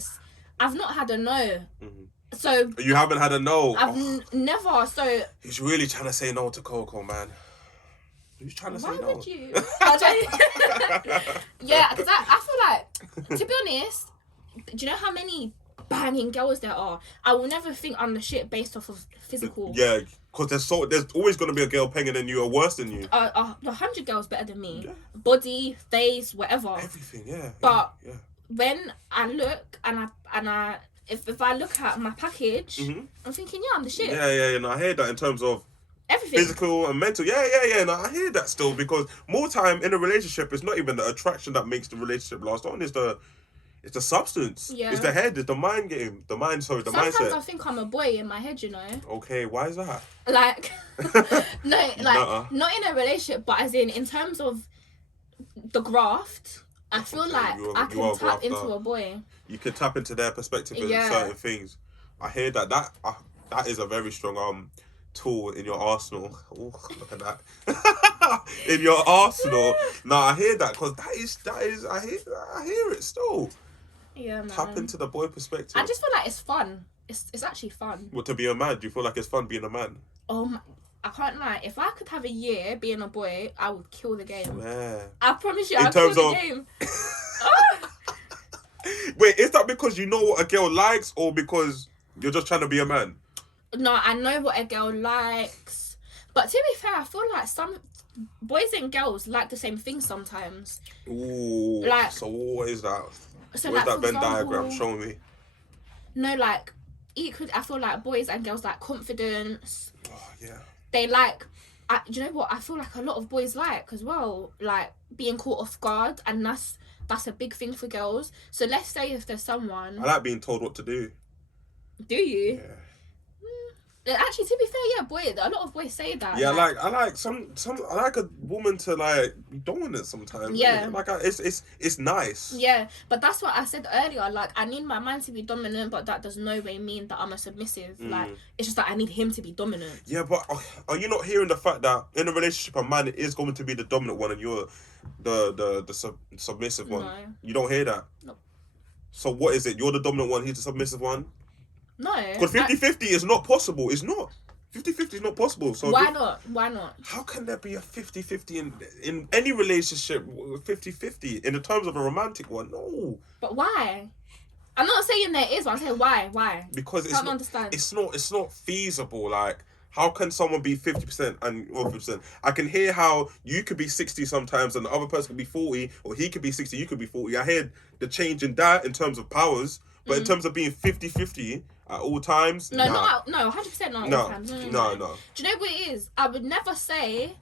I've not had a no. Mm-hmm. So... You haven't had a no? I've never, so... He's really trying to say no to Coco, man. He's trying to say no. Why would you? Yeah, because I feel like, to be honest, do you know how many banging girls there are? I will never think I'm the shit based off of physical. Yeah, because there's always going to be a girl banging than you or worse than you. 100 girls better than me. Yeah. Body, face, whatever. Everything, yeah. But yeah. when I look and I if I look at my package, Mm-hmm. I'm thinking, yeah, I'm the shit. Yeah. No, I hear that in terms of everything. Physical and mental. Yeah. No, I hear that still, because more time in a relationship, it's not even the attraction that makes the relationship last on. It's the substance. Yeah. It's the head. It's the mind game. The mindset. Sometimes I think I'm a boy in my head, you know. Okay, why is that? Like, not in a relationship, but as in terms of the graft, I feel like I can tap into a boy. You can tap into their perspective in Yeah. certain things. I hear that. That is a very strong tool in your arsenal. Oh, look at that. In your arsenal. No, I hear that, because that is I hear it still. Yeah, man. Tap into the boy perspective. I just feel like it's fun. It's actually fun. What, to be a man? Do you feel like it's fun being a man? Oh my, I can't lie. If I could have a year being a boy, I would kill the game. Yeah. I promise you, In I'd kill terms the of- game. Wait, is that because you know what a girl likes, or because you're just trying to be a man? No, I know what a girl likes. But to be fair, I feel like some boys and girls like the same thing sometimes. Ooh. Like- So what is that? So Where's like, that for Venn diagram? example, Show me. No, like, I feel like boys and girls like confidence. Oh, yeah. They like... do you know what I feel like a lot of boys like as well? Like, being caught off guard. And that's a big thing for girls. So let's say if there's someone... I like being told what to do. Do you? Yeah. Actually, to be fair, a lot of boys say that. Yeah, I like some I like a woman to like be dominant sometimes. Yeah. Like it's nice. Yeah, but that's what I said earlier. Like, I need my man to be dominant, but that does no way mean that I'm a submissive. Like, it's just that I need him to be dominant. Yeah, but are you not hearing the fact that in a relationship a man is going to be the dominant one and you're the submissive one? No. You don't hear that? No. So what is it? You're the dominant one, he's the submissive one? No. Because 50-50 is not possible. It's not. 50-50 is not possible. So Why not? Why not? how can there be a 50-50 in any relationship? 50-50 in the terms of a romantic one? No. But why? I'm not saying there is, but I'm saying why? Why? Because I don't understand. It's not feasible. Like, how can someone be 50% and or 50%? I can hear how you could be 60 sometimes and the other person could be 40, or he could be 60, you could be 40. I hear the change in that in terms of powers, but in terms of being 50-50 at all times, No, nah. no, 100% not all No, the time. no. Do you know what it is? I would never say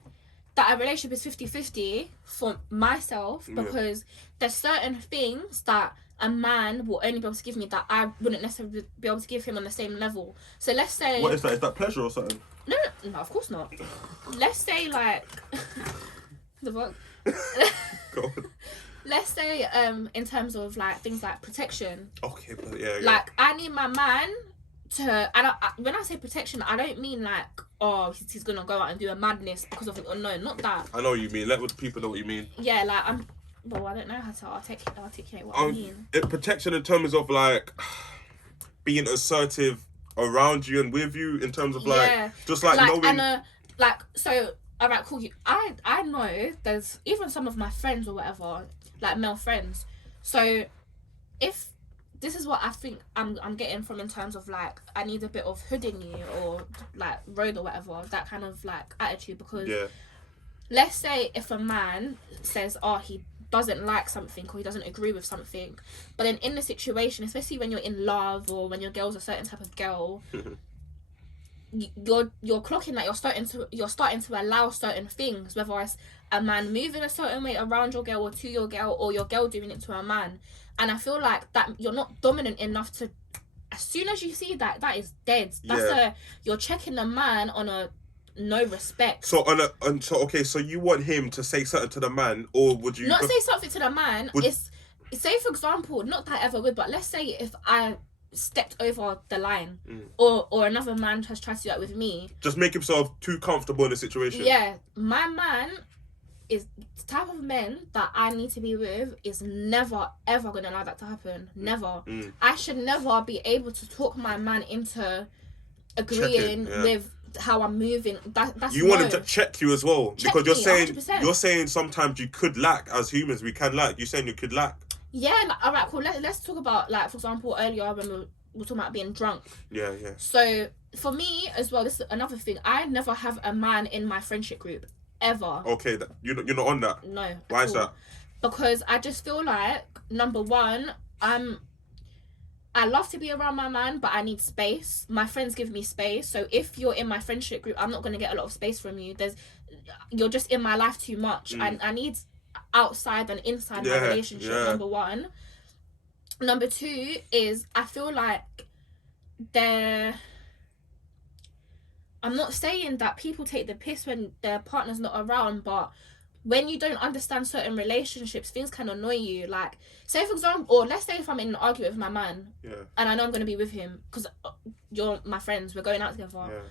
that a relationship is 50-50 for myself, because there's certain things that a man will only be able to give me that I wouldn't necessarily be able to give him on the same level. So let's say... What is that? Is that pleasure or something? No, of course not. Let's say, like... the fuck? Go on. Let's say, in terms of, like, things like protection. Okay, but yeah. Like, I need my man to... when I say protection, I don't mean, like, oh, he's gonna go out and do a madness because of it. Or no, not that. I know what you mean. Let people know what you mean. Yeah, like, well, I don't know how to articulate what I mean. Protection in terms of, like, being assertive around you and with you, in terms of, like, just, like knowing... And, like, so, alright, cool. I know there's even some of my friends or whatever, like, male friends. So, if... This is what I think I'm getting from, in terms of, like, I need a bit of hood in you, or, like, road or whatever, that kind of, like, attitude, because let's say if a man says, oh, he doesn't like something or he doesn't agree with something, but then in the situation, especially when you're in love or when your girl's a certain type of girl, you're clocking that you're starting to allow certain things, whether it's a man moving a certain way around your girl or to your girl, or your girl doing it to a man. And I feel like that you're not dominant enough to... As soon as you see that is dead. That's you're checking the man on a no respect. So so you want him to say something to the man, or would you not say something to the man? It's, say for example, not that I ever would, but let's say if I stepped over the line, or another man has tried to do that with me, just make himself too comfortable in the situation. Yeah, my man is the type of men that I need to be with is never ever gonna allow that to happen. Never. I should never be able to talk my man into agreeing with how I'm moving. That's you want him to check you as well, because you're saying 100%. You're saying sometimes you could lack. As humans, we can lack. You're saying you could lack. Yeah. Like, all right. Cool. Let's talk about, like, for example, earlier when we were talking about being drunk. Yeah. So for me as well, this is another thing. I never have a man in my friendship group. Ever. Okay, you're not on that? No. Why is that? Because I just feel like, number one, I love to be around my man, but I need space. My friends give me space. So if you're in my friendship group, I'm not going to get a lot of space from you. You're just in my life too much. I need outside and inside my relationship, number one. Number two is, I feel like I'm not saying that people take the piss when their partner's not around, but when you don't understand certain relationships, things can annoy you. Like, say for example, or let's say if I'm in an argument with my man, and I know I'm going to be with him because you're my friends, we're going out together.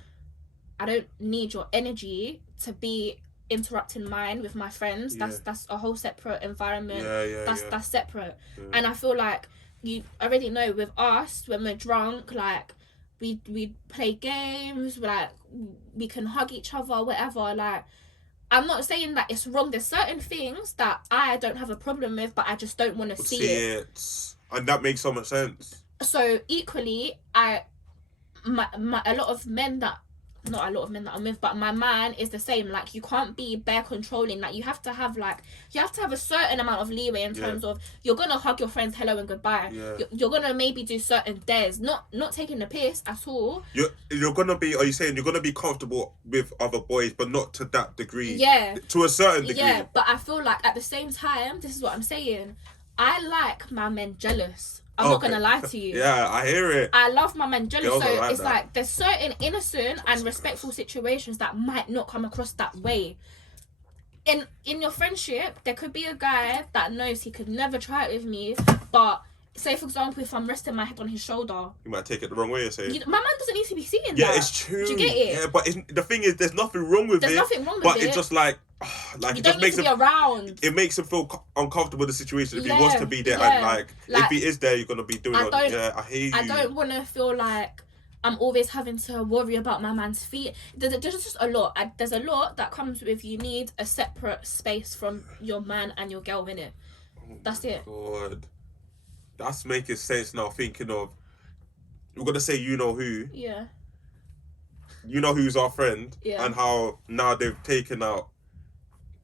I don't need your energy to be interrupting mine with my friends. That's a whole separate environment. That's separate. And I feel like you already know with us, when we're drunk, like, we play games, like, we can hug each other, whatever. Like, I'm not saying that it's wrong. There's certain things that I don't have a problem with, but I just don't want to see it. And that makes so much sense. So equally, a lot of men that not a lot of men that I'm with, but my man is the same. Like, you can't be bare controlling. Like, you have to have a certain amount of leeway in terms of, you're gonna hug your friends hello and goodbye. You're gonna maybe do certain dares, not taking the piss at all. You're gonna be, are you saying you're gonna be comfortable with other boys, but not to that degree? Yeah, to a certain degree. Yeah, but I feel like at the same time, this is what I'm saying, I like my men jealous. I'm not gonna lie to you. Yeah, I hear it. I love my man jealous. Girls so it's like there's certain innocent and respectful situations that might not come across that way. In your friendship, there could be a guy that knows he could never try it with me, but say for example, if I'm resting my head on his shoulder, you might take it the wrong way. You're saying my man doesn't need to be seeing that. Yeah, it's true. Do you get it? Yeah, but the thing is, there's nothing wrong with it. There's nothing wrong with but it. But it's just like you it don't just need makes to be around. It makes him feel uncomfortable in the situation if he wants to be there, and like if he is there, you're gonna be doing. I hear you. I don't want to feel like I'm always having to worry about my man's feet. There's just a lot. There's a lot that comes with you need a separate space from your man and your girl in it. That's it. God, that's making sense now. Thinking of, we're gonna say you know who. Yeah. You know who's our friend. Yeah. And how now they've taken out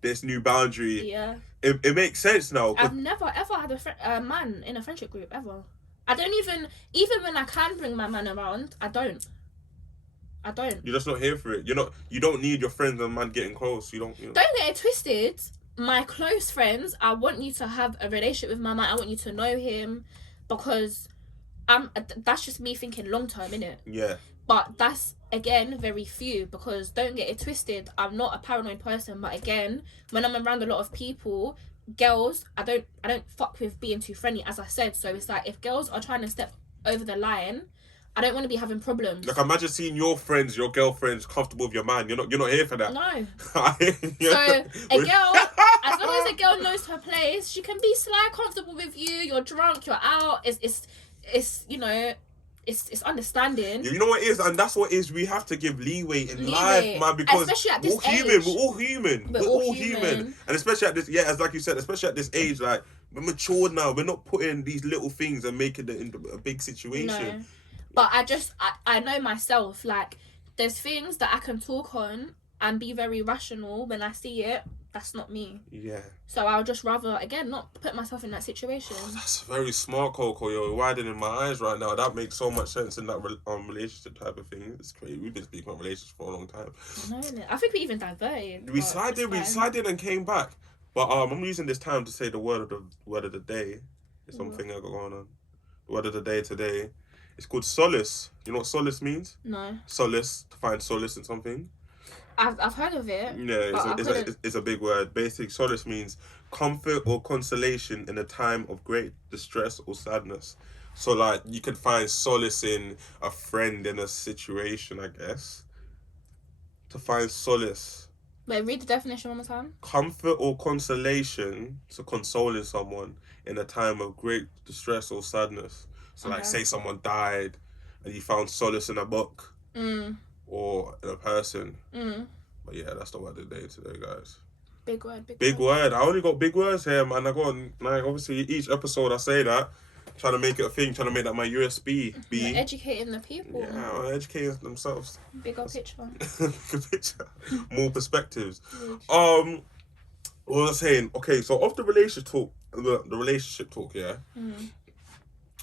this new boundary. Yeah. It makes sense now. I've never ever had a man in a friendship group ever. I don't even when I can bring my man around, I don't. I don't. You're just not here for it. You don't need your friends and man getting close. You don't. Don't get it twisted. My close friends, I want you to have a relationship with my man. I want you to know him, because that's just me thinking long term, innit? Yeah. But that's, again, very few, because don't get it twisted. I'm not a paranoid person, but again, when I'm around a lot of people, girls, I don't fuck with being too friendly, as I said. So it's like, if girls are trying to step over the line, I don't want to be having problems. Like, imagine seeing your friends, your girlfriends, comfortable with your man. You're not here for that. No. Yeah. So a girl, as long as a girl knows her place, she can be sly, comfortable with you. You're drunk, you're out. It's you know, it's understanding. You know what it is, and that's what it is. We have to give leeway in life, man, because especially at this age, we're all human. We're all human, and especially at this, as like you said, especially at this age, like, we're mature now. We're not putting these little things and making it into a big situation. No. But I know myself, like, there's things that I can talk on and be very rational when I see it. That's not me. Yeah. So I'll just rather, again, not put myself in that situation. Oh, that's very smart, Coco. You're widening my eyes right now. That makes so much sense in that relationship type of thing. It's crazy. We've been speaking about relationships for a long time. I know, innit? I think we even diverted. We sided and came back. But I'm using this time to say the word of the day. It's something I got going on. The word of the day today. It's called solace. You know what solace means? No. Solace, to find solace in something. I've heard of it. Yeah, it's a big word. Basically, solace means comfort or consolation in a time of great distress or sadness. So, like, you can find solace in a friend in a situation, I guess. To find solace. Wait, read the definition one more time. Comfort or consolation, so consoling someone in a time of great distress or sadness. So, like, say someone died and you found solace in a book or in a person. But yeah, that's the word of the day today, guys. Big word. Big word. I only got big words here, man. I got, like, obviously, each episode I say that. Trying to make it a thing, trying to make that my USB. You're educating the people. Yeah, well, educating themselves. Bigger picture. Bigger picture. More perspectives. What was I saying? Okay, so off the relationship talk, yeah.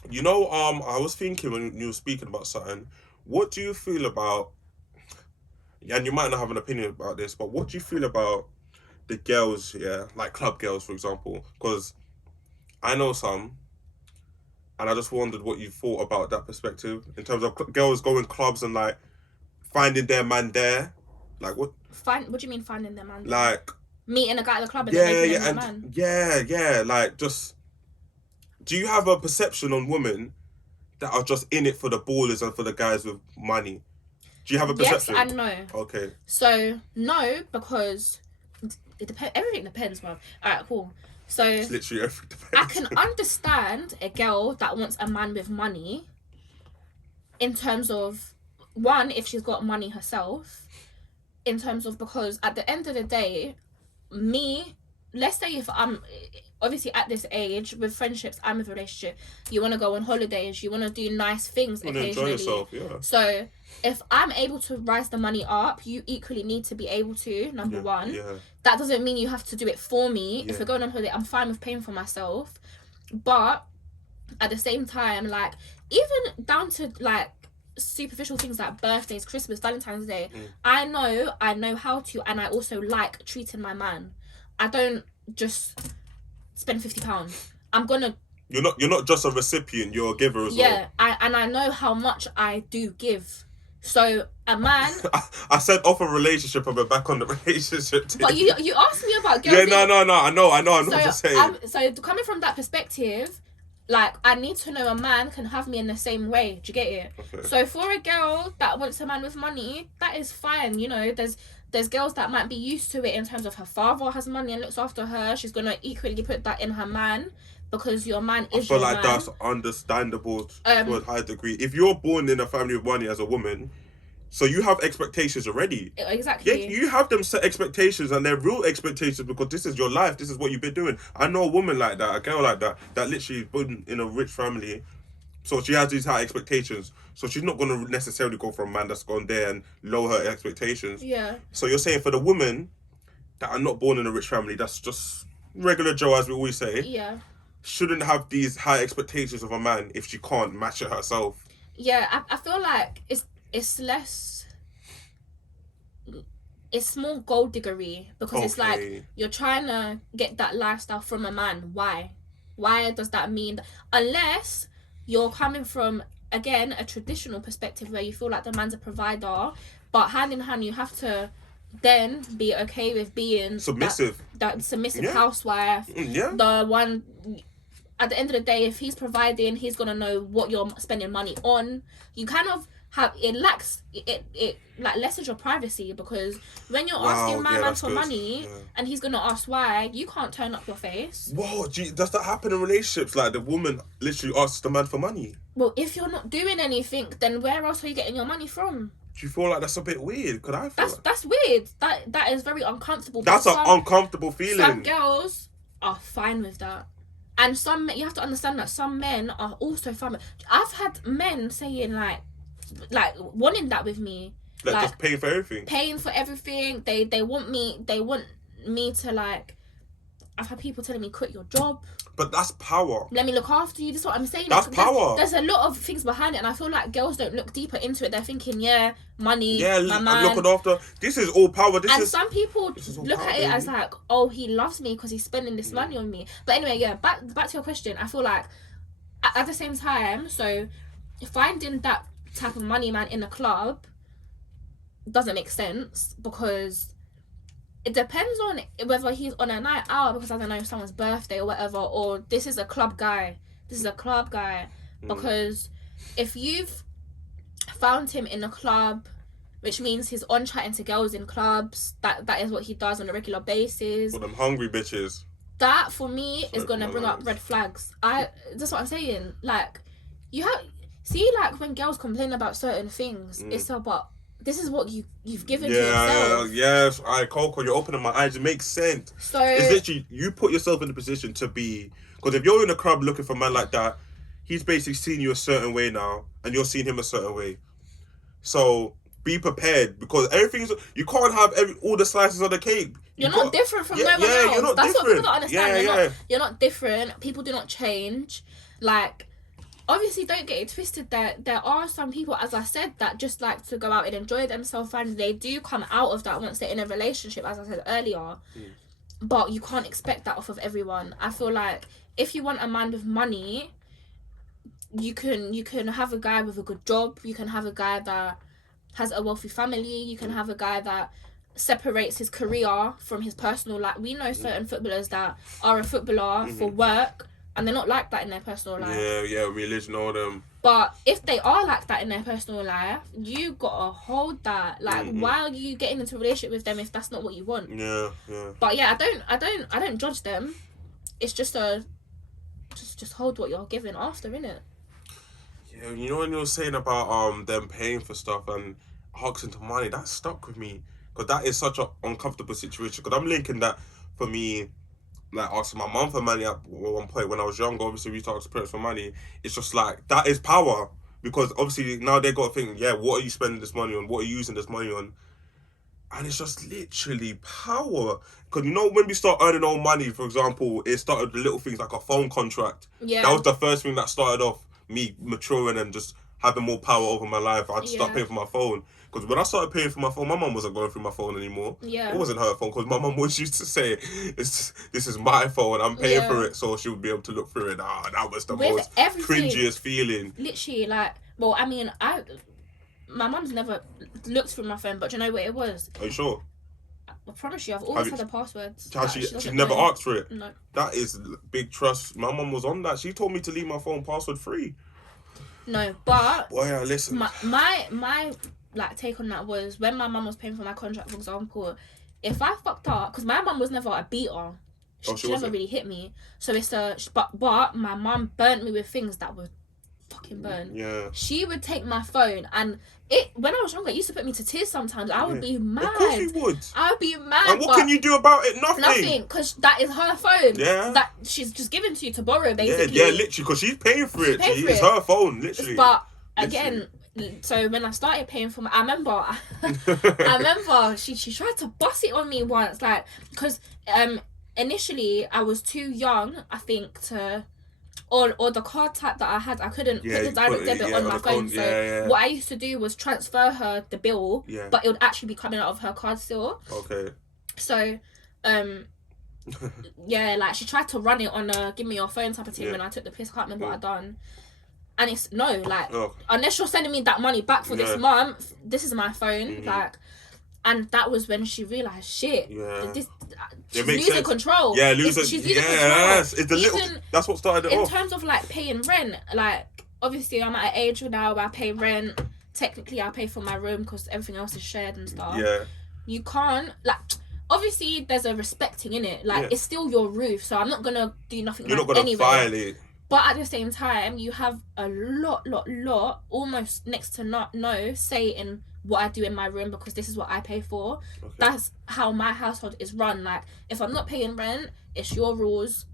You know, I was thinking when you were speaking about something, what do you feel about, and you might not have an opinion about this, but what do you feel about the girls, yeah, like club girls, for example? Because I know some, and I just wondered what you thought about that perspective in terms of girls going clubs and, like, finding their man there. Like, what? What do you mean finding their man there? Like, meeting a guy at the club and then making him their man? Yeah, like, just, do you have a perception on women that are just in it for the ballers and for the guys with money? Do you have a perception? Yes and no. Okay. So, no, because it depends. Everything depends, man. Alright, cool. So, it's literally everything depends. I can understand a girl that wants a man with money in terms of, one, if she's got money herself, in terms of, because at the end of the day, let's say if I'm obviously at this age with friendships and with relationship, you want to go on holidays, you want to do nice things occasionally. Enjoy yourself, yeah. So if I'm able to rise the money up, you equally need to be able to, number one. Yeah. That doesn't mean you have to do it for me. Yeah. If we're going on holiday, I'm fine with paying for myself. But at the same time, like, even down to, like, superficial things like birthdays, Christmas, Valentine's Day, I know how to, and I also like treating my man. I don't just spend £50. I'm gonna. You're not just a recipient. You're a giver as well. Yeah, I know how much I do give. So a man. I said off a relationship and we're back on the relationship. Too. But you asked me about girls. Yeah, no. I know. I'm not just saying. So coming from that perspective, like, I need to know a man can have me in the same way. Do you get it? Okay. So for a girl that wants a man with money, that is fine. You know, there's girls that might be used to it in terms of her father has money and looks after her. She's gonna equally put that in her man because your man is your man. I feel like that's understandable to a high degree. If you're born in a family with money as a woman, so you have expectations already. Exactly. Yeah, you have them set expectations, and they're real expectations because this is your life. This is what you've been doing. I know a woman like that, a girl like that literally born in a rich family. So she has these high expectations. So she's not going to necessarily go for a man that's gone there and lower her expectations. Yeah. So you're saying for the women that are not born in a rich family, that's just regular Joe, as we always say. Yeah. Shouldn't have these high expectations of a man if she can't match it herself. Yeah, I feel like it's less it's more gold diggery because it's like Okay. you're trying to get that lifestyle from a man. Why does that mean unless you're coming from, again, a traditional perspective where you feel like the man's a provider, but hand in hand you have to then be okay with being Submissive. that submissive Yeah. housewife, Yeah. the one. At the end of the day, if he's providing, he's gonna know what you're spending money on. You kind of have it lacks it like lessens your privacy because when you're asking my man that's for good. money and he's gonna ask why, you can't turn up your face. Whoa, does that happen in relationships? Like the woman literally asks the man for money. Well, if you're not doing anything, then where else are you getting your money from? Do you feel like that's a bit weird? Could I feel That's weird. That is very uncomfortable. that's an uncomfortable Some feeling? girls are fine with that. And some you have to understand that some men are also fine. I've had men saying like wanting that with me. Like just paying for everything. Paying for everything. They want me to like. I've had people telling me quit your job. But that's power. Let me look after you. This is what I'm saying. That's power. There's a lot of things behind it, and I feel like girls don't look deeper into it. They're thinking, yeah, money, Yeah, my I'm man. looking after. This is all power. Some people look at it as like, oh, he loves me because he's spending this money on me. But anyway, yeah, back to your question. I feel like at the same time, so finding that type of money man in a club doesn't make sense because it depends on whether he's on a night out because I don't know someone's birthday or whatever, or this is a club guy. Because if you've found him in a club, which means he's on chatting to girls in clubs, that is what he does on a regular basis. For them hungry bitches. That for me is gonna bring up red flags. That's what I'm saying. Like, you have like when girls complain about certain things, it's about this is what you've given to yourself. Yes. Alright, Coco, you're opening my eyes. It makes sense. So it's literally you put yourself in the position to be, because if you're in a club looking for a man like that, he's basically seeing you a certain way now, and you're seeing him a certain way. So be prepared because you can't have all the slices of the cake. You're not different from no one else. You're not That's different. what people don't understand. Yeah. You're not different. People do not change. Like, obviously, don't get it twisted. There are some people, as I said, that just like to go out and enjoy themselves, and they do come out of that once they're in a relationship, as I said earlier. But you can't expect that off of everyone. I feel like if you want a man with money, you can have a guy with a good job. You can have a guy that has a wealthy family. You can have a guy that separates his career from his personal life. We know certain footballers that are a footballer for work and they're not like that in their personal life. Yeah, religion, all them. But if they are like that in their personal life, you gotta hold that. Like, why are you getting into a relationship with them if that's not what you want? Yeah. But yeah, I don't judge them. It's just just hold what you're given after, innit? Yeah, you know when you were saying about them paying for stuff and asking to money, that stuck with me because that is such an uncomfortable situation. Because I'm linking that for me, like asking my mum for money at one point when I was younger. Obviously, we used to ask parents for money. It's just like that is power because obviously now they got to think, yeah, what are you spending this money on? What are you using this money on? And it's just literally power. Because you know when we start earning our money, for example, it started with little things like a phone contract. Yeah. That was the first thing that started off me maturing and just having more power over my life. I just started paying for my phone. Because when I started paying for my phone, my mum wasn't going through my phone anymore. Yeah. It wasn't her phone because my mum always used to say, this is my phone, I'm paying for it, so she would be able to look through it. That was the most cringiest feeling. Literally, like, well, I mean, my mum's never looked through my phone, but do you know what it was? Are you sure? I promise you, I've always had the passwords. She never asked for it? No. That is big trust. My mum was on that. She told me to leave my phone password free. No, but... Boy, yeah, listen. My like take on that was when my mum was paying for my contract, for example, if I fucked up, because my mum was never a beater. She never really hit me. So it's but my mum burnt me with things that were fucking burn. Yeah. She would take my phone and when I was younger, it used to put me to tears sometimes. I would be mad. Of course you would. I would be mad. And what can you do about it? Nothing, because that is her phone. Yeah. That she's just given to you to borrow, basically. Yeah, literally, because she's paying for it. It's her phone, literally. But again, so when I started paying for I remember she tried to bust it on me once, like, because initially I was too young, I think, or the card type that I had, I couldn't put the direct debit on my phone. So what I used to do was transfer her the bill, but it would actually be coming out of her card still. Okay. So, yeah, like she tried to run it on a give me your phone type of thing when I took the piss. I can't remember what I done. And it's no, like unless you're sending me that money back for this month, this is my phone, like. And that was when she realised, shit, she's losing control. Yeah, she's losing control. Yes, it's the little. That's what started it off. In terms of like paying rent, like obviously I'm at an age now where I pay rent. Technically, I pay for my room because everything else is shared and stuff. Yeah. You can't like. Obviously, there's a respecting in it. Like it's still your roof, so I'm not gonna do nothing. You're not gonna violate. But at the same time, you have a lot, almost next to no say in what I do in my room because this is what I pay for. Okay. That's how my household is run. Like, if I'm not paying rent, it's your rules.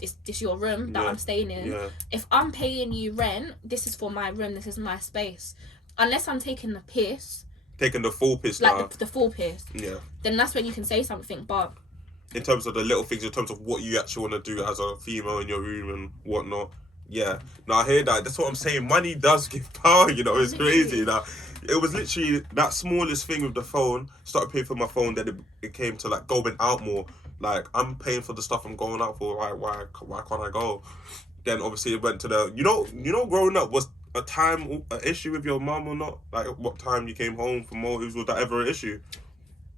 It's your room that I'm staying in. Yeah. If I'm paying you rent, this is for my room. This is my space. Unless I'm taking the piss. Taking the full piss like now. The full piss. Yeah. Then that's when you can say something, but... In terms of the little things, in terms of what you actually want to do as a female in your room and whatnot. Yeah. No, I hear that. That's what I'm saying. Money does give power, you know. It's crazy. Now, it was literally that smallest thing with the phone. Started paying for my phone, then it came to like going out more. Like, I'm paying for the stuff I'm going out for. Why can't I go? Then obviously it went to the... You know, growing up, was a time an issue with your mum or not? Like, what time you came home from motives? Was that ever an issue?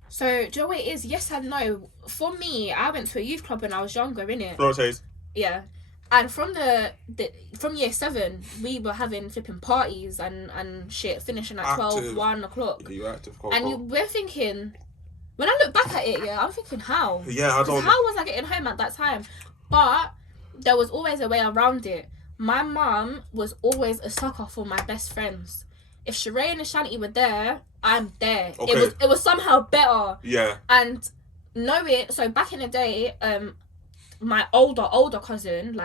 So, do you know what it is? Yes and no. For me, I went to a youth club when I was younger, innit? Rotates. Yeah. And from from year 7, we were having flipping parties and shit, finishing at 12, 1 o'clock. Yeah, you're active. And we're thinking, when I look back at it, I'm thinking, how? Yeah, I don't... How was I getting home at that time? But there was always a way around it. My mum was always a sucker for my best friends. If Sheree and Ashanti were there, I'm there. Okay. It was somehow better. Yeah. And so back in the day, my older cousin,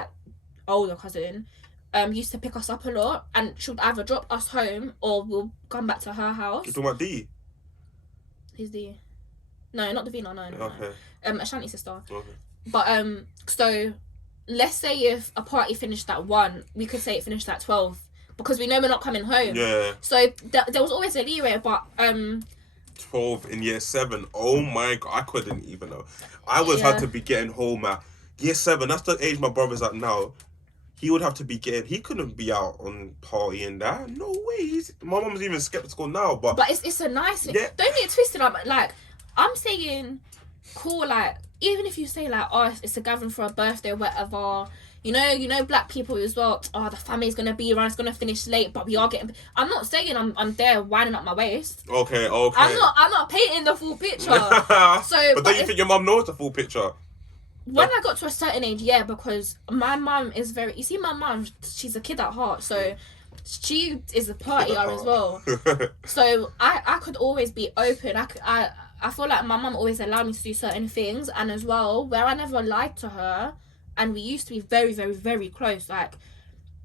used to pick us up a lot, and she would either drop us home or we'll come back to her house. You're talking about D? Who's D? No, not Davina, no. Okay. Ashanti's sister. Okay. But so let's say if a party finished at 1, we could say it finished at 12 because we know we're not coming home. Yeah. So there was always a leeway, but 12 in year 7. Oh my god, I couldn't even know. I was had to be getting home at year 7. That's the age my brother's at now. He would have to be getting. He couldn't be out on partying that. No way. My mum's even skeptical now, but it's a nice thing. Yeah. Don't get it twisted. I'm saying, cool. Like, even if you say like, oh, it's a gathering for a birthday or whatever. You know, black people as well. Oh, the family's gonna be around. It's gonna finish late, but we are getting. I'm not saying I'm there winding up my waist. Okay. I'm not painting the full picture. But don't you think your mum knows the full picture? When I got to a certain age, yeah, because my mum is very... You see, my mum, she's a kid at heart, so she is a partier as well. So I could always be open. I feel like my mum always allowed me to do certain things, and as well, where I never lied to her, and we used to be very, very, very close. Like,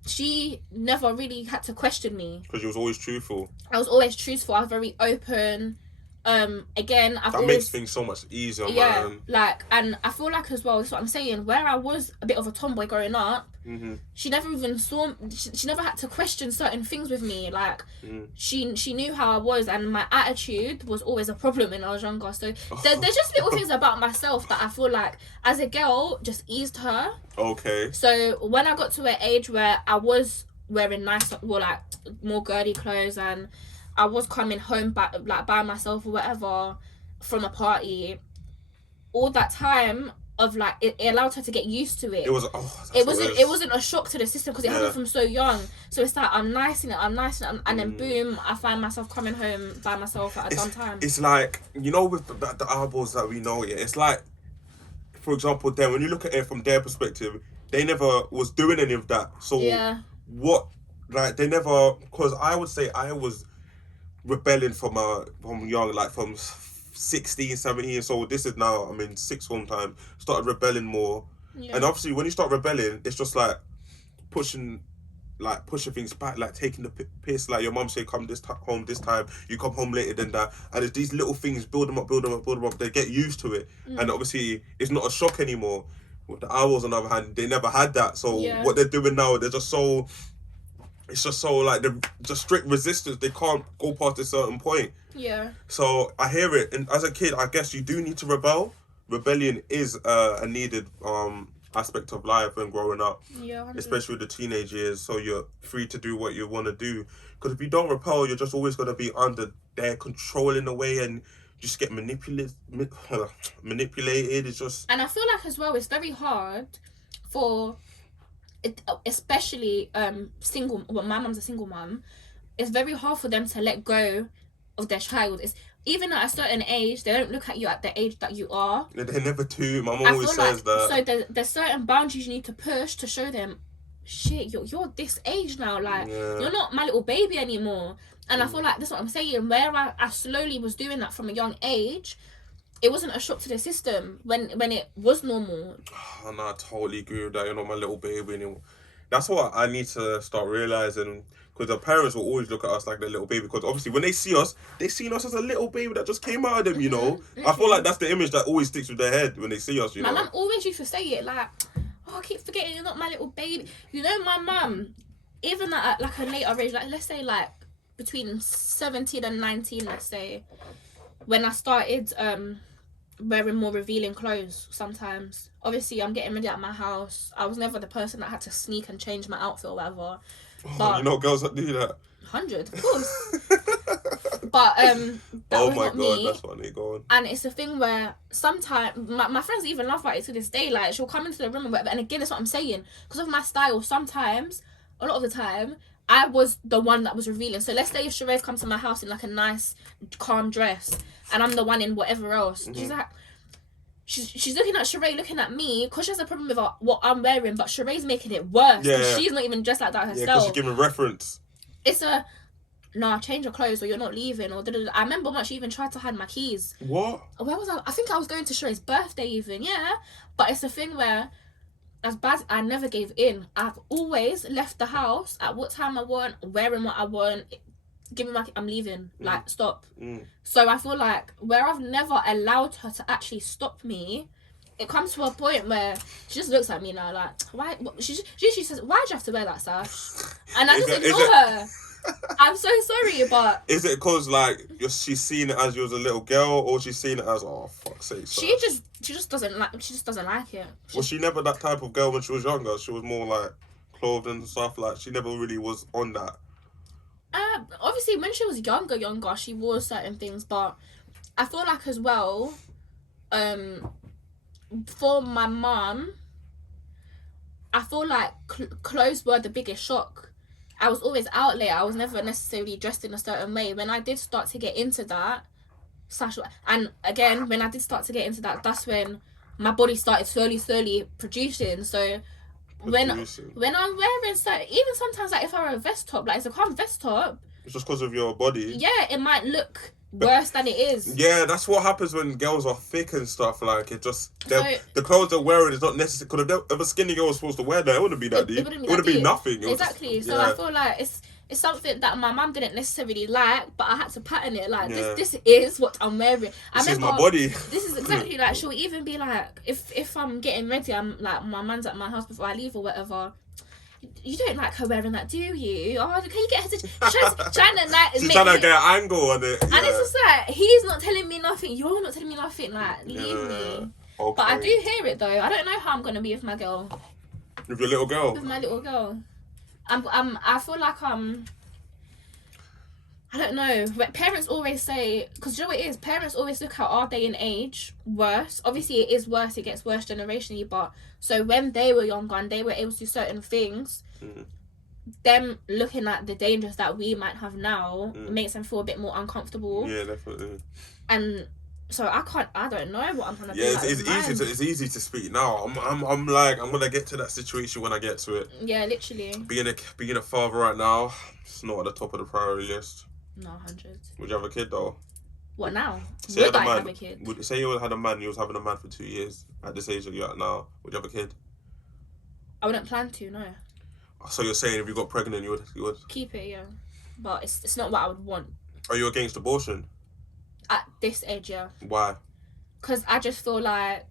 she never really had to question me. Because you was always truthful. I was always truthful. I was very open. Again, that makes things so much easier, man. Like, and I feel like as well, that's what I'm saying, where I was a bit of a tomboy growing up, she never even saw, she never had to question certain things with me. Like, she knew how I was, and my attitude was always a problem when I was younger. So there's just little things about myself that I feel like as a girl just eased her. Okay. So when I got to an age where I was wearing more girly clothes, and I was coming home by myself or whatever from a party, all that time of like it allowed her to get used to it. It wasn't a shock to the system because it happened from so young. So it's like I'm nice in it, and then boom, I find myself coming home by myself at a dumb time. It's like, you know, with the eyeballs that we know, it's like, for example, then when you look at it from their perspective, they never was doing any of that. So what, like, they never, because I would say I was rebelling from young, like from 16, 17, so this is now, I'm in sixth form time, started rebelling more. And obviously when you start rebelling, it's just like pushing things back, like taking the piss, like your mum say come home this time, you come home later than that, and it's these little things, build them up, they get used to it, and obviously it's not a shock anymore. With the owls, on the other hand, they never had that. So Yeah. what they're doing now, they're just so. It's just so like they're just strict resistance. They can't go past a certain point. Yeah. So I hear it, and as a kid, I guess you do need to rebel. Rebellion is a needed aspect of life when growing up, Yeah. 100%. especially with the teenage years. So you're free to do what you want to do. Because if you don't repel, you're just always gonna be under their control in a way, and just get manipulated. It's just And I feel like as well, it's very hard for, especially single. Well, my mum's a single mum. It's very hard for them to let go of their child. It's even at a certain age, they don't look at you at the age that you are. they're never too. My mom I always feel says that. So there's certain boundaries you need to push to show them, shit, you're this age now. Like you're not my little baby anymore. And I feel like that's what I'm saying. Where I slowly was doing that from a young age, it wasn't a shock to the system when it was normal. Oh, no, I totally agree with that. You're not my little baby anymore. That's what I need to start realizing. Because the parents will always look at us like their little baby. Because obviously, when they see us as a little baby that just came out of them. You know, I feel like that's the image that always sticks with their head when they see us. You My know, mum always used to say it like, "Oh, I keep forgetting you're not my little baby." You know, my mum, even at like a later age, like let's say like between 17 and 19, let's say, when I started wearing more revealing clothes sometimes. Obviously, I'm getting ready at my house. I was never the person that had to sneak and change my outfit or whatever. But you know, girls that do that. 100, of course. But that Oh was my not god, me. that's funny. Go on. And it's a thing where sometimes my friends even laugh at it to this day. Like she'll come into the room and whatever. And again, that's what I'm saying. Because of my style, sometimes, a lot of the time, I was the one that was revealing. So let's say if Sheree comes to my house in like a nice, calm dress, and I'm the one in whatever else. She's like, she's looking at Sheree, looking at me, because she has a problem with what I'm wearing, but Sheree's making it worse. Yeah. She's not even dressed like that Yeah, because herself. she's giving reference. It's a, nah, change your clothes or you're not leaving. Or da-da-da. I remember once she even tried to hide my keys. What? Where was I? I think I was going to Sheree's birthday even, yeah. But it's a thing where, as bad as I never gave in. I've always left the house at what time I want, wearing what I want. Give me my, I'm leaving. Like, stop. So I feel like where I've never allowed her to actually stop me, it comes to a point where she just looks at me now like, why? She says, why'd you have to wear that stuff? And I just ignore her. I'm so sorry, but is it because like she's seen it as you was a little girl, or she's seen it as, oh fuck's sake? she just doesn't like it. Was she never that type of girl when she was younger? She was more like clothed and stuff. Like she never really was on that. Obviously when she was younger, she wore certain things, but I feel like as well, for my mum, I feel like clothes were the biggest shock. I was always out late. I was never necessarily dressed in a certain way. When I did start to get into that, and again, when I did start to get into that, that's when my body started slowly producing. So when I'm wearing certain, even sometimes like if I wear a vest top, like it's a calm vest top, it's just because of your body. yeah, it might look worse than it is. Yeah, that's what happens when girls are thick and stuff. Like it just the clothes they're wearing is not necessary. Because if a skinny girl was supposed to wear that, it wouldn't be that deep. It wouldn't be nothing. Exactly. So I feel like it's something that my mum didn't necessarily like, but I had to pattern it. Like this is what I'm wearing. This is my body. This is exactly like she'll even be like, if I'm getting ready, I'm like my man's at my house before I leave or whatever. You don't like her wearing that, do you? Oh, can you get her to trying to like? She's trying to get an angle on it. Yeah. And it's just like he's not telling me nothing. You're not telling me nothing. Like leave me. Okay. But I do hear it though. I don't know how I'm gonna be with my girl. With your little girl. With my little girl. I feel like I don't know. Parents always say, because you know what it is, parents always look at our day and age worse. Obviously, it is worse. It gets worse generationally. But so when they were younger and they were able to do certain things, them looking at the dangers that we might have now makes them feel a bit more uncomfortable. Yeah, definitely. And so I don't know what I'm gonna do. Yeah, it's easy to speak now. I'm like, I'm gonna get to that situation when I get to it. Yeah, literally. Being a father right now, it's not at the top of the priority list. No, 100. Would you have a kid though? What now? Would I have a kid? Say you had a man, you was having a man for 2 years at this age that you're at now. Would you have a kid? I wouldn't plan to, no. So you're saying if you got pregnant, you would keep it, yeah. But it's not what I would want. Are you against abortion? At this age, yeah. Why? Because I just feel like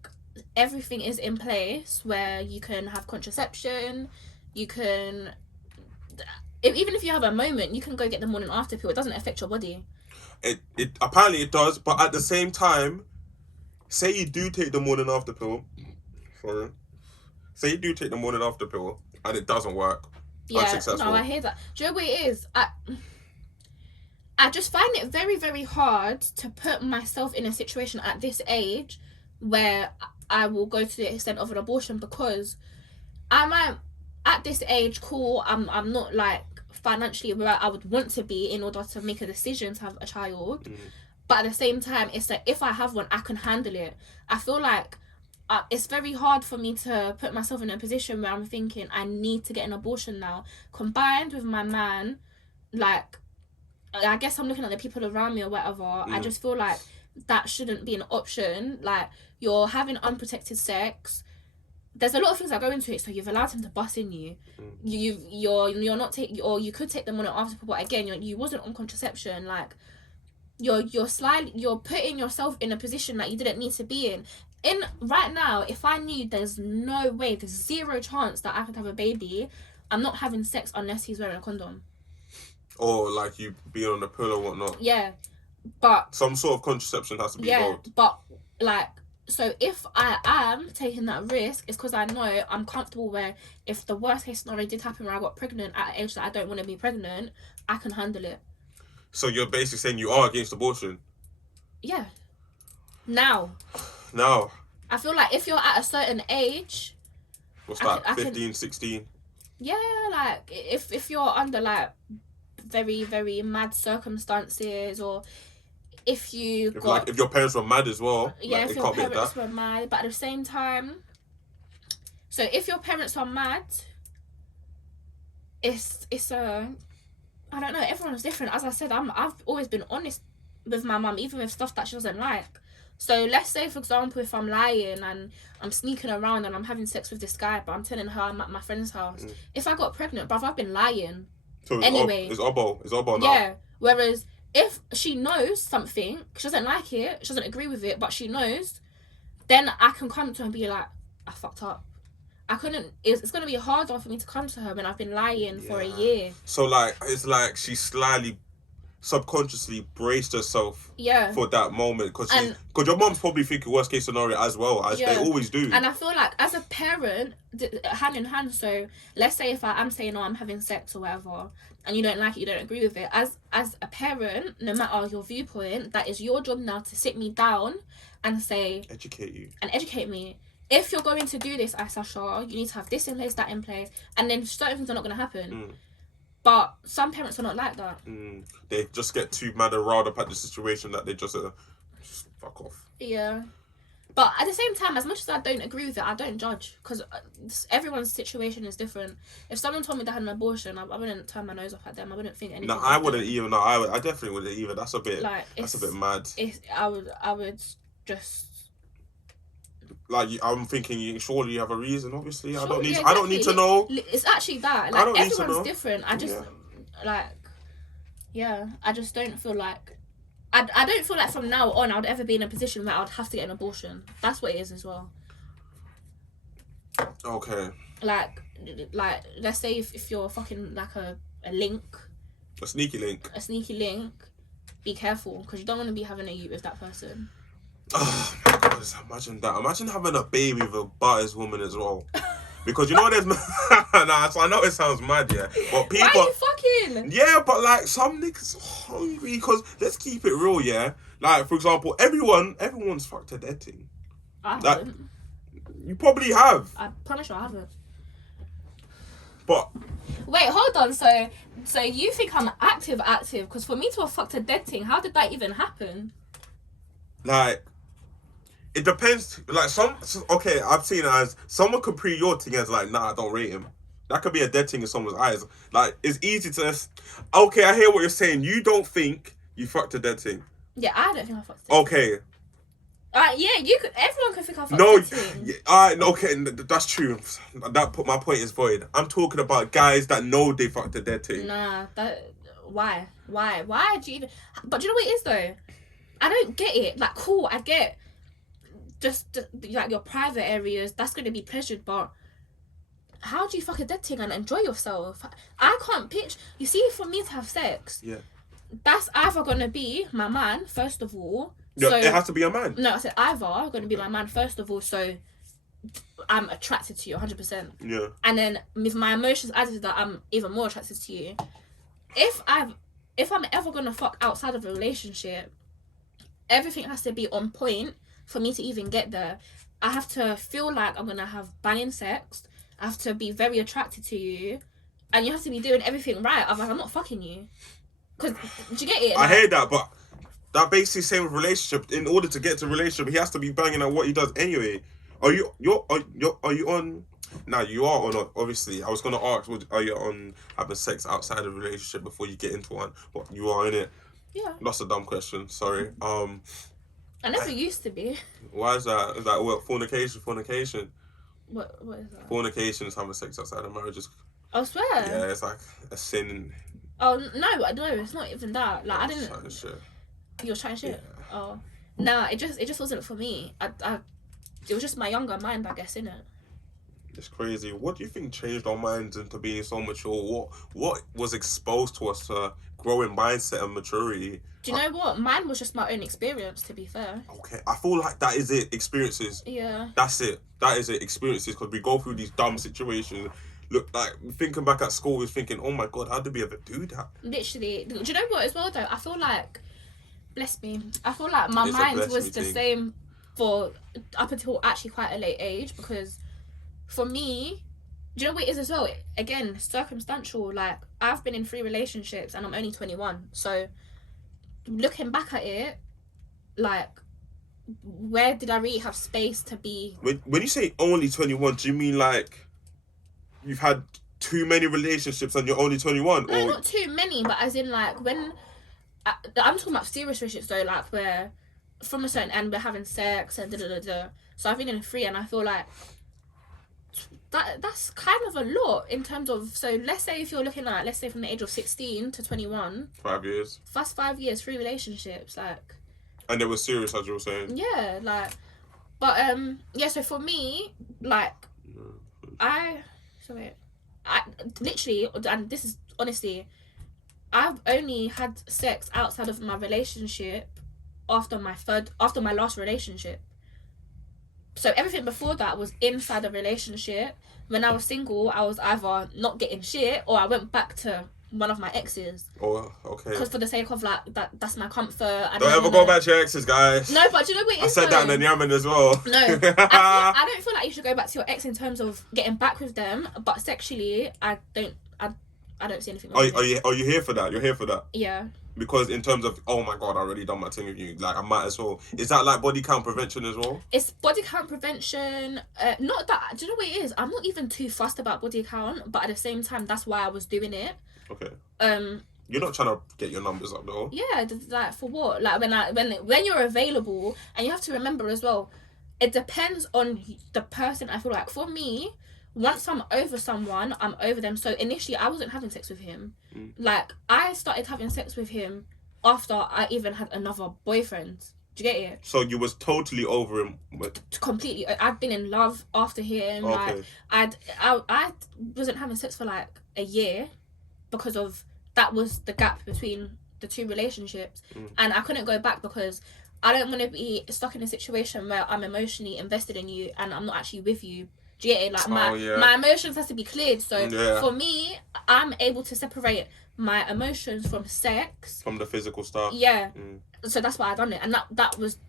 everything is in place where you can have contraception, you can, even if you have a moment, you can go get the morning after pill. It doesn't affect your body. It apparently it does, but at the same time, say you do take the morning after pill. Sorry. Say you do take the morning after pill and it doesn't work. Yeah, Unsuccessful. no, I hear that. Do you know what it is? I just find it very, very hard to put myself in a situation at this age where I will go to the extent of an abortion, because I'm at this age, cool, I'm not like financially where I would want to be in order to make a decision to have a child. But at the same time, it's like if I have one, I can handle it. I feel like it's very hard for me to put myself in a position where I'm thinking I need to get an abortion now. Combined with my man, like, I guess I'm looking at the people around me or whatever. I just feel like that shouldn't be an option. Like, you're having unprotected sex. There's a lot of things that go into it. So you've allowed him to bust in you. You're not taking, or you could take them on after, but again, you wasn't on contraception. Like, you're putting yourself in a position that you didn't need to be in. Right now, if I knew there's no way, there's zero chance that I could have a baby, I'm not having sex unless he's wearing a condom. Or like you being on the pill or whatnot. Yeah, but some sort of contraception has to be involved. But like, so if I am taking that risk, it's because I know I'm comfortable where if the worst case scenario did happen where I got pregnant at an age that I don't want to be pregnant, I can handle it. So you're basically saying you are against abortion? Yeah. Now. I feel like if you're at a certain age... What's that, 15, 16? Yeah, like, if you're under, like, very, very mad circumstances, or if your parents were mad as well. Yeah, like, if your parents were mad, but at the same time... So if your parents are mad, it's a... I don't know, everyone's different. As I said, I've always been honest with my mum, even with stuff that she doesn't like. So let's say, for example, if I'm lying and I'm sneaking around and I'm having sex with this guy, but I'm telling her I'm at my friend's house. If I got pregnant, bruv, I've been lying. So anyway. It's obo now. Yeah. Whereas if she knows something, she doesn't like it, she doesn't agree with it, but she knows, then I can come to her and be like, I fucked up. I couldn't. It's gonna be harder for me to come to her when I've been lying for a year. So like, it's like she slyly, subconsciously braced herself for that moment, because your mom's probably thinking worst case scenario as well, as they always do. And I feel like as a parent, hand in hand. So let's say if I'm saying, I'm having sex or whatever, and you don't like it, you don't agree with it. As a parent, no matter your viewpoint, that is your job now to sit me down and say, educate me. If you're going to do this, Sasha, you need to have this in place, that in place, and then certain things are not going to happen. But some parents are not like that. They just get too mad and riled up at the situation that they just fuck off. Yeah. But at the same time, as much as I don't agree with it, I don't judge, because everyone's situation is different. If someone told me they had an abortion, I wouldn't turn my nose off at them. I wouldn't think anything. No, I wouldn't either. No, I definitely wouldn't either. That's a bit mad. I would just... Like, I'm thinking, surely you have a reason. Obviously, sure, I don't need to know. It's actually that. Like, everyone's different. I just I just don't feel like I don't feel like from now on I would ever be in a position where I would have to get an abortion. That's what it is as well. Okay. Like let's say if you're fucking like a link. A sneaky link. Be careful, because you don't want to be having a youth with that person. Oh my God, just imagine that. Imagine having a baby with a butters woman as well. Because you know there's so I know it sounds mad, yeah. But people, why are you fucking? Yeah, but like some niggas are hungry, because let's keep it real, yeah. Like, for example, everyone's fucked a dead thing. I haven't. You probably have. I promise you I haven't. But wait, hold on. So you think I'm active? Because for me to have fucked a dead thing, how did that even happen? Like, it depends. Like, I've seen it as someone could pre your thing as like, nah, I don't rate him. That could be a dead thing in someone's eyes. Like, it's easy to... Okay, I hear what you're saying. You don't think you fucked a dead thing. Yeah, I don't think I fucked a dead thing. Okay. Yeah, you could. Everyone could think I fucked a dead thing. Okay, that's true. My point is void. I'm talking about guys that know they fucked a dead thing. Nah, why do you even... But do you know what it is, though? I don't get it. Like, cool, I get... just like your private areas, that's gonna be pleasured, but how do you fuck a dead thing and enjoy yourself? I can't pitch. You see, for me to have sex, Yeah. that's either gonna be my man first of all. Yeah, So it has to be a man. no, I said either gonna be my man first of all. So I'm attracted to you 100%. Yeah. And then with my emotions added to that, I'm even more attracted to you. If I'm ever gonna fuck outside of a relationship, everything has to be on point for me to even get there. I have to feel like I'm gonna have banging sex. I have to be very attracted to you, and you have to be doing everything right. Otherwise, I'm not fucking you. Cause do you get it? I hear that, but that basically same with relationship. In order to get to a relationship, he has to be banging at what he does anyway. Are you on? Now you are on. Obviously, I was gonna ask, are you on having sex outside of a relationship before you get into one? But you are in it. Yeah. That's a dumb question. Sorry. I never used to be. Why is that? Is that what fornication? What is that? Fornication is having sex outside of marriage. I swear. Yeah, it's like a sin. Oh no, it's not even that. Like I didn't. Trying shit. You were trying shit. Yeah. Oh, nah. It just wasn't for me. It was just my younger mind, I guess, innit? It's crazy. What do you think changed our minds into being so mature? What was exposed to us to growing mindset and maturity? Do you know what? Mine was just my own experience, to be fair. Okay, I feel like that is it. Experiences. Yeah. That's it. That is it. Experiences, because we go through these dumb situations. Look, like thinking back at school, we was thinking, "Oh my god, how did we ever do that?" Literally. Do you know what as well though? I feel like, bless me. I feel like my It's a mind bless was me the thing. same for up until actually quite a late age, because for me, do you know what it is as well? Again, circumstantial. Like I've been in 3 relationships and I'm only 21. So looking back at it, like where did I really have space to be? When you say only 21, do you mean like you've had too many relationships and you're only 21? No, or not too many, but as in like when I'm talking about serious relationships though, like where from a certain end we're having sex and da da da da. So I've been in 3 and I feel like that's kind of a lot in terms of, so let's say if you're looking at, let's say from the age of 16 to 21, 5 years. first 5 years, 3 relationships, like And they were serious, as you were saying. yeah, like, but yeah, so for me, like I literally, and this is honestly, I've only had sex outside of my relationship after my last relationship. So everything before that was inside a relationship. When I was single, I was either not getting shit or I went back to one of my exes. Oh, okay. Because for the sake of like that's my comfort. Don't ever go back to your exes, guys. No, but do you know what it I is? said that in the Yemen as well. No, I don't feel like you should go back to your ex in terms of getting back with them, but sexually, I don't see anything wrong with it. Are you here for that? You're here for that? Yeah. Because in terms of, oh my god, I already done my thing with you, like I might as well. Is that like body count prevention as well? It's body count prevention. Not that. Do you know what it is? I'm not even too fussed about body count, but at the same time, that's why I was doing it. Okay. You're not trying to get your numbers up though. Yeah, like for what? Like when you're available, and you have to remember as well, it depends on the person. I feel like for me, once I'm over someone, I'm over them. So initially, I wasn't having sex with him. Like I started having sex with him after I even had another boyfriend. Do you get it? So you was totally over him. Completely. I'd been in love after him. Okay. Like I wasn't having sex for like a year because of that was the gap between the 2 relationships, and I couldn't go back because I don't want to be stuck in a situation where I'm emotionally invested in you and I'm not actually with you. Do you get it? Like my emotions has to be cleared. So for me, I'm able to separate my emotions from sex, from the physical stuff. Yeah. So that's why I done it, and that was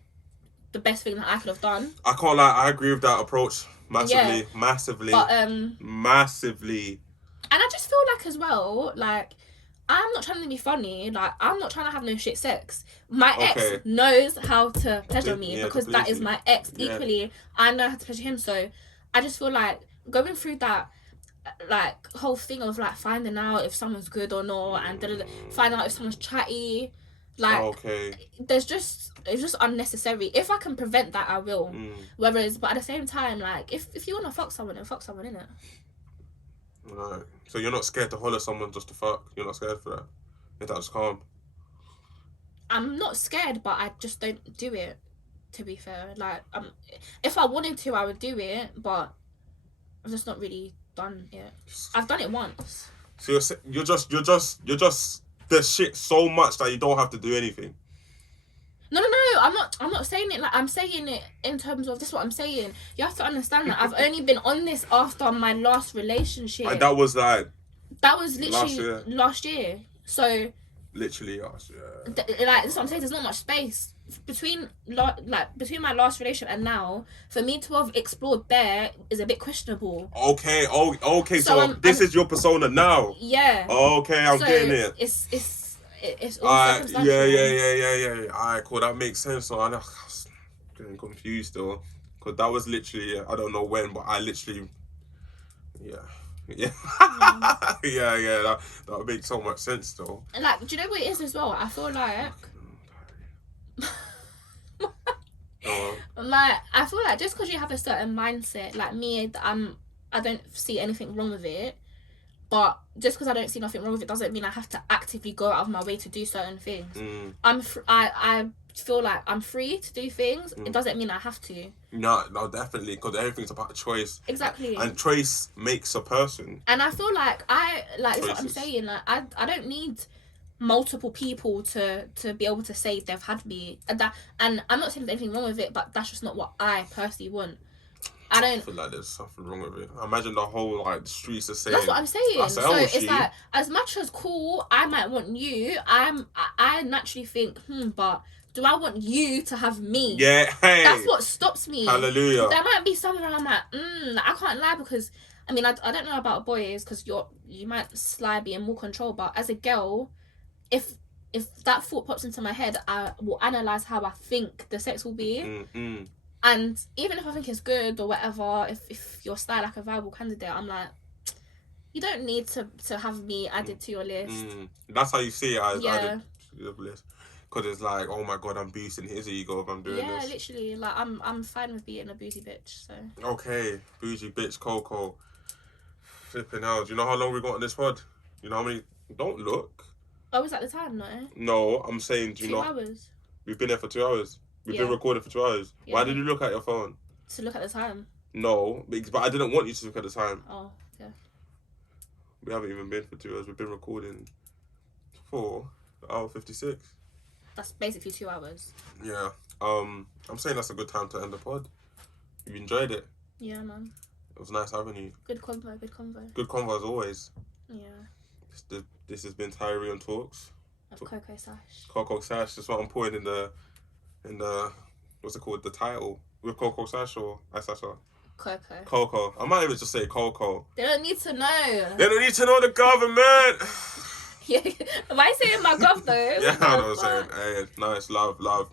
the best thing that I could have done. I can't lie, I agree with that approach massively, massively. But massively. And I just feel like as well, like I'm not trying to be funny. Like I'm not trying to have no shit sex. My ex knows how to pleasure me because that is my ex. Equally, I know how to pleasure him. So I just feel like going through that, like whole thing of like finding out if someone's good or not, and finding out if someone's chatty, like it's just unnecessary. If I can prevent that, I will. Whereas, but at the same time, like if you wanna fuck someone, then fuck someone, innit? Right. So you're not scared to holler someone just to fuck? You're not scared for that? If that's calm? I'm not scared, but I just don't do it. To be fair, like, if I wanted to, I would do it, but I've just not really done it. I've done it once. So you're just the shit so much that you don't have to do anything. No. I'm not saying it like I'm saying it in terms of this. Is what I'm saying. You have to understand that I've only been on this after my last relationship. And that was like. That was literally last year. So. Literally last year. Like that's what I'm saying. There's not much space between my last relationship and now. For me to have explored there is a bit questionable. Okay. Okay. So this is your persona now. Yeah. Okay, I'm getting it. It's all circumstantial. Yeah. Alright, cool. That makes sense. So I was getting confused though, because that was literally I don't know when, but I literally, yeah. That would make so much sense though. And like, do you know what it is as well? I feel like. I feel like just because you have a certain mindset, like me, I don't see anything wrong with it. But just because I don't see nothing wrong with it doesn't mean I have to actively go out of my way to do certain things. I feel like I'm free to do things. It doesn't mean I have to. No, definitely, because everything's about choice. Exactly. And choice makes a person. And I feel like that's what I'm saying. Like I don't need multiple people to be able to say they've had me, and I'm not saying there's anything wrong with it, but that's just not what I personally want. I feel like there's something wrong with it. Imagine the whole like streets are saying. That's what I'm saying. So it's like, as much as cool, I might want you. I naturally think, but do I want you to have me? Yeah, hey. That's what stops me. Hallelujah. There might be something where I'm like, I can't lie because I mean I don't know about boys because you might sly be in more control, but as a girl, if that thought pops into my head, I will analyze how I think the sex will be. Mm-hmm. And even if I think it's good or whatever, if you're still like a viable candidate, I'm like, you don't need to have me added to your list. That's how you see it as added to the list. Because it's like, oh my god, I'm boosting his ego if I'm doing this. Yeah, literally. Like, I'm fine with being a boozy bitch, so. Okay, bougie bitch, Coco. Flipping hell. Do you know how long we got on this pod? You know how many? Don't look. Oh, was that the time, no? No, I'm saying, do you know? 2 hours. We've been there for 2 hours. We've been recording for 2 hours. Yeah. Why did you look at your phone? To look at the time. No, but I didn't want you to look at the time. Oh, yeah. We haven't even been for 2 hours. We've been recording for hour 56. That's basically 2 hours. Yeah. I'm saying that's a good time to end the pod. You enjoyed it? Yeah, man. It was nice having you. Good convo. Good convo as always. Yeah. This has been Tyrion Talks. Of Coco Sash. Coco Sash. That's what I'm putting in the what's it called? The title. With Coco Sash or Sasha? Coco. I might even just say Coco. They don't need to know. They don't need to know the government. Yeah. Why saying my gov though? Yeah, I know what I'm saying. Hey, nice. Love.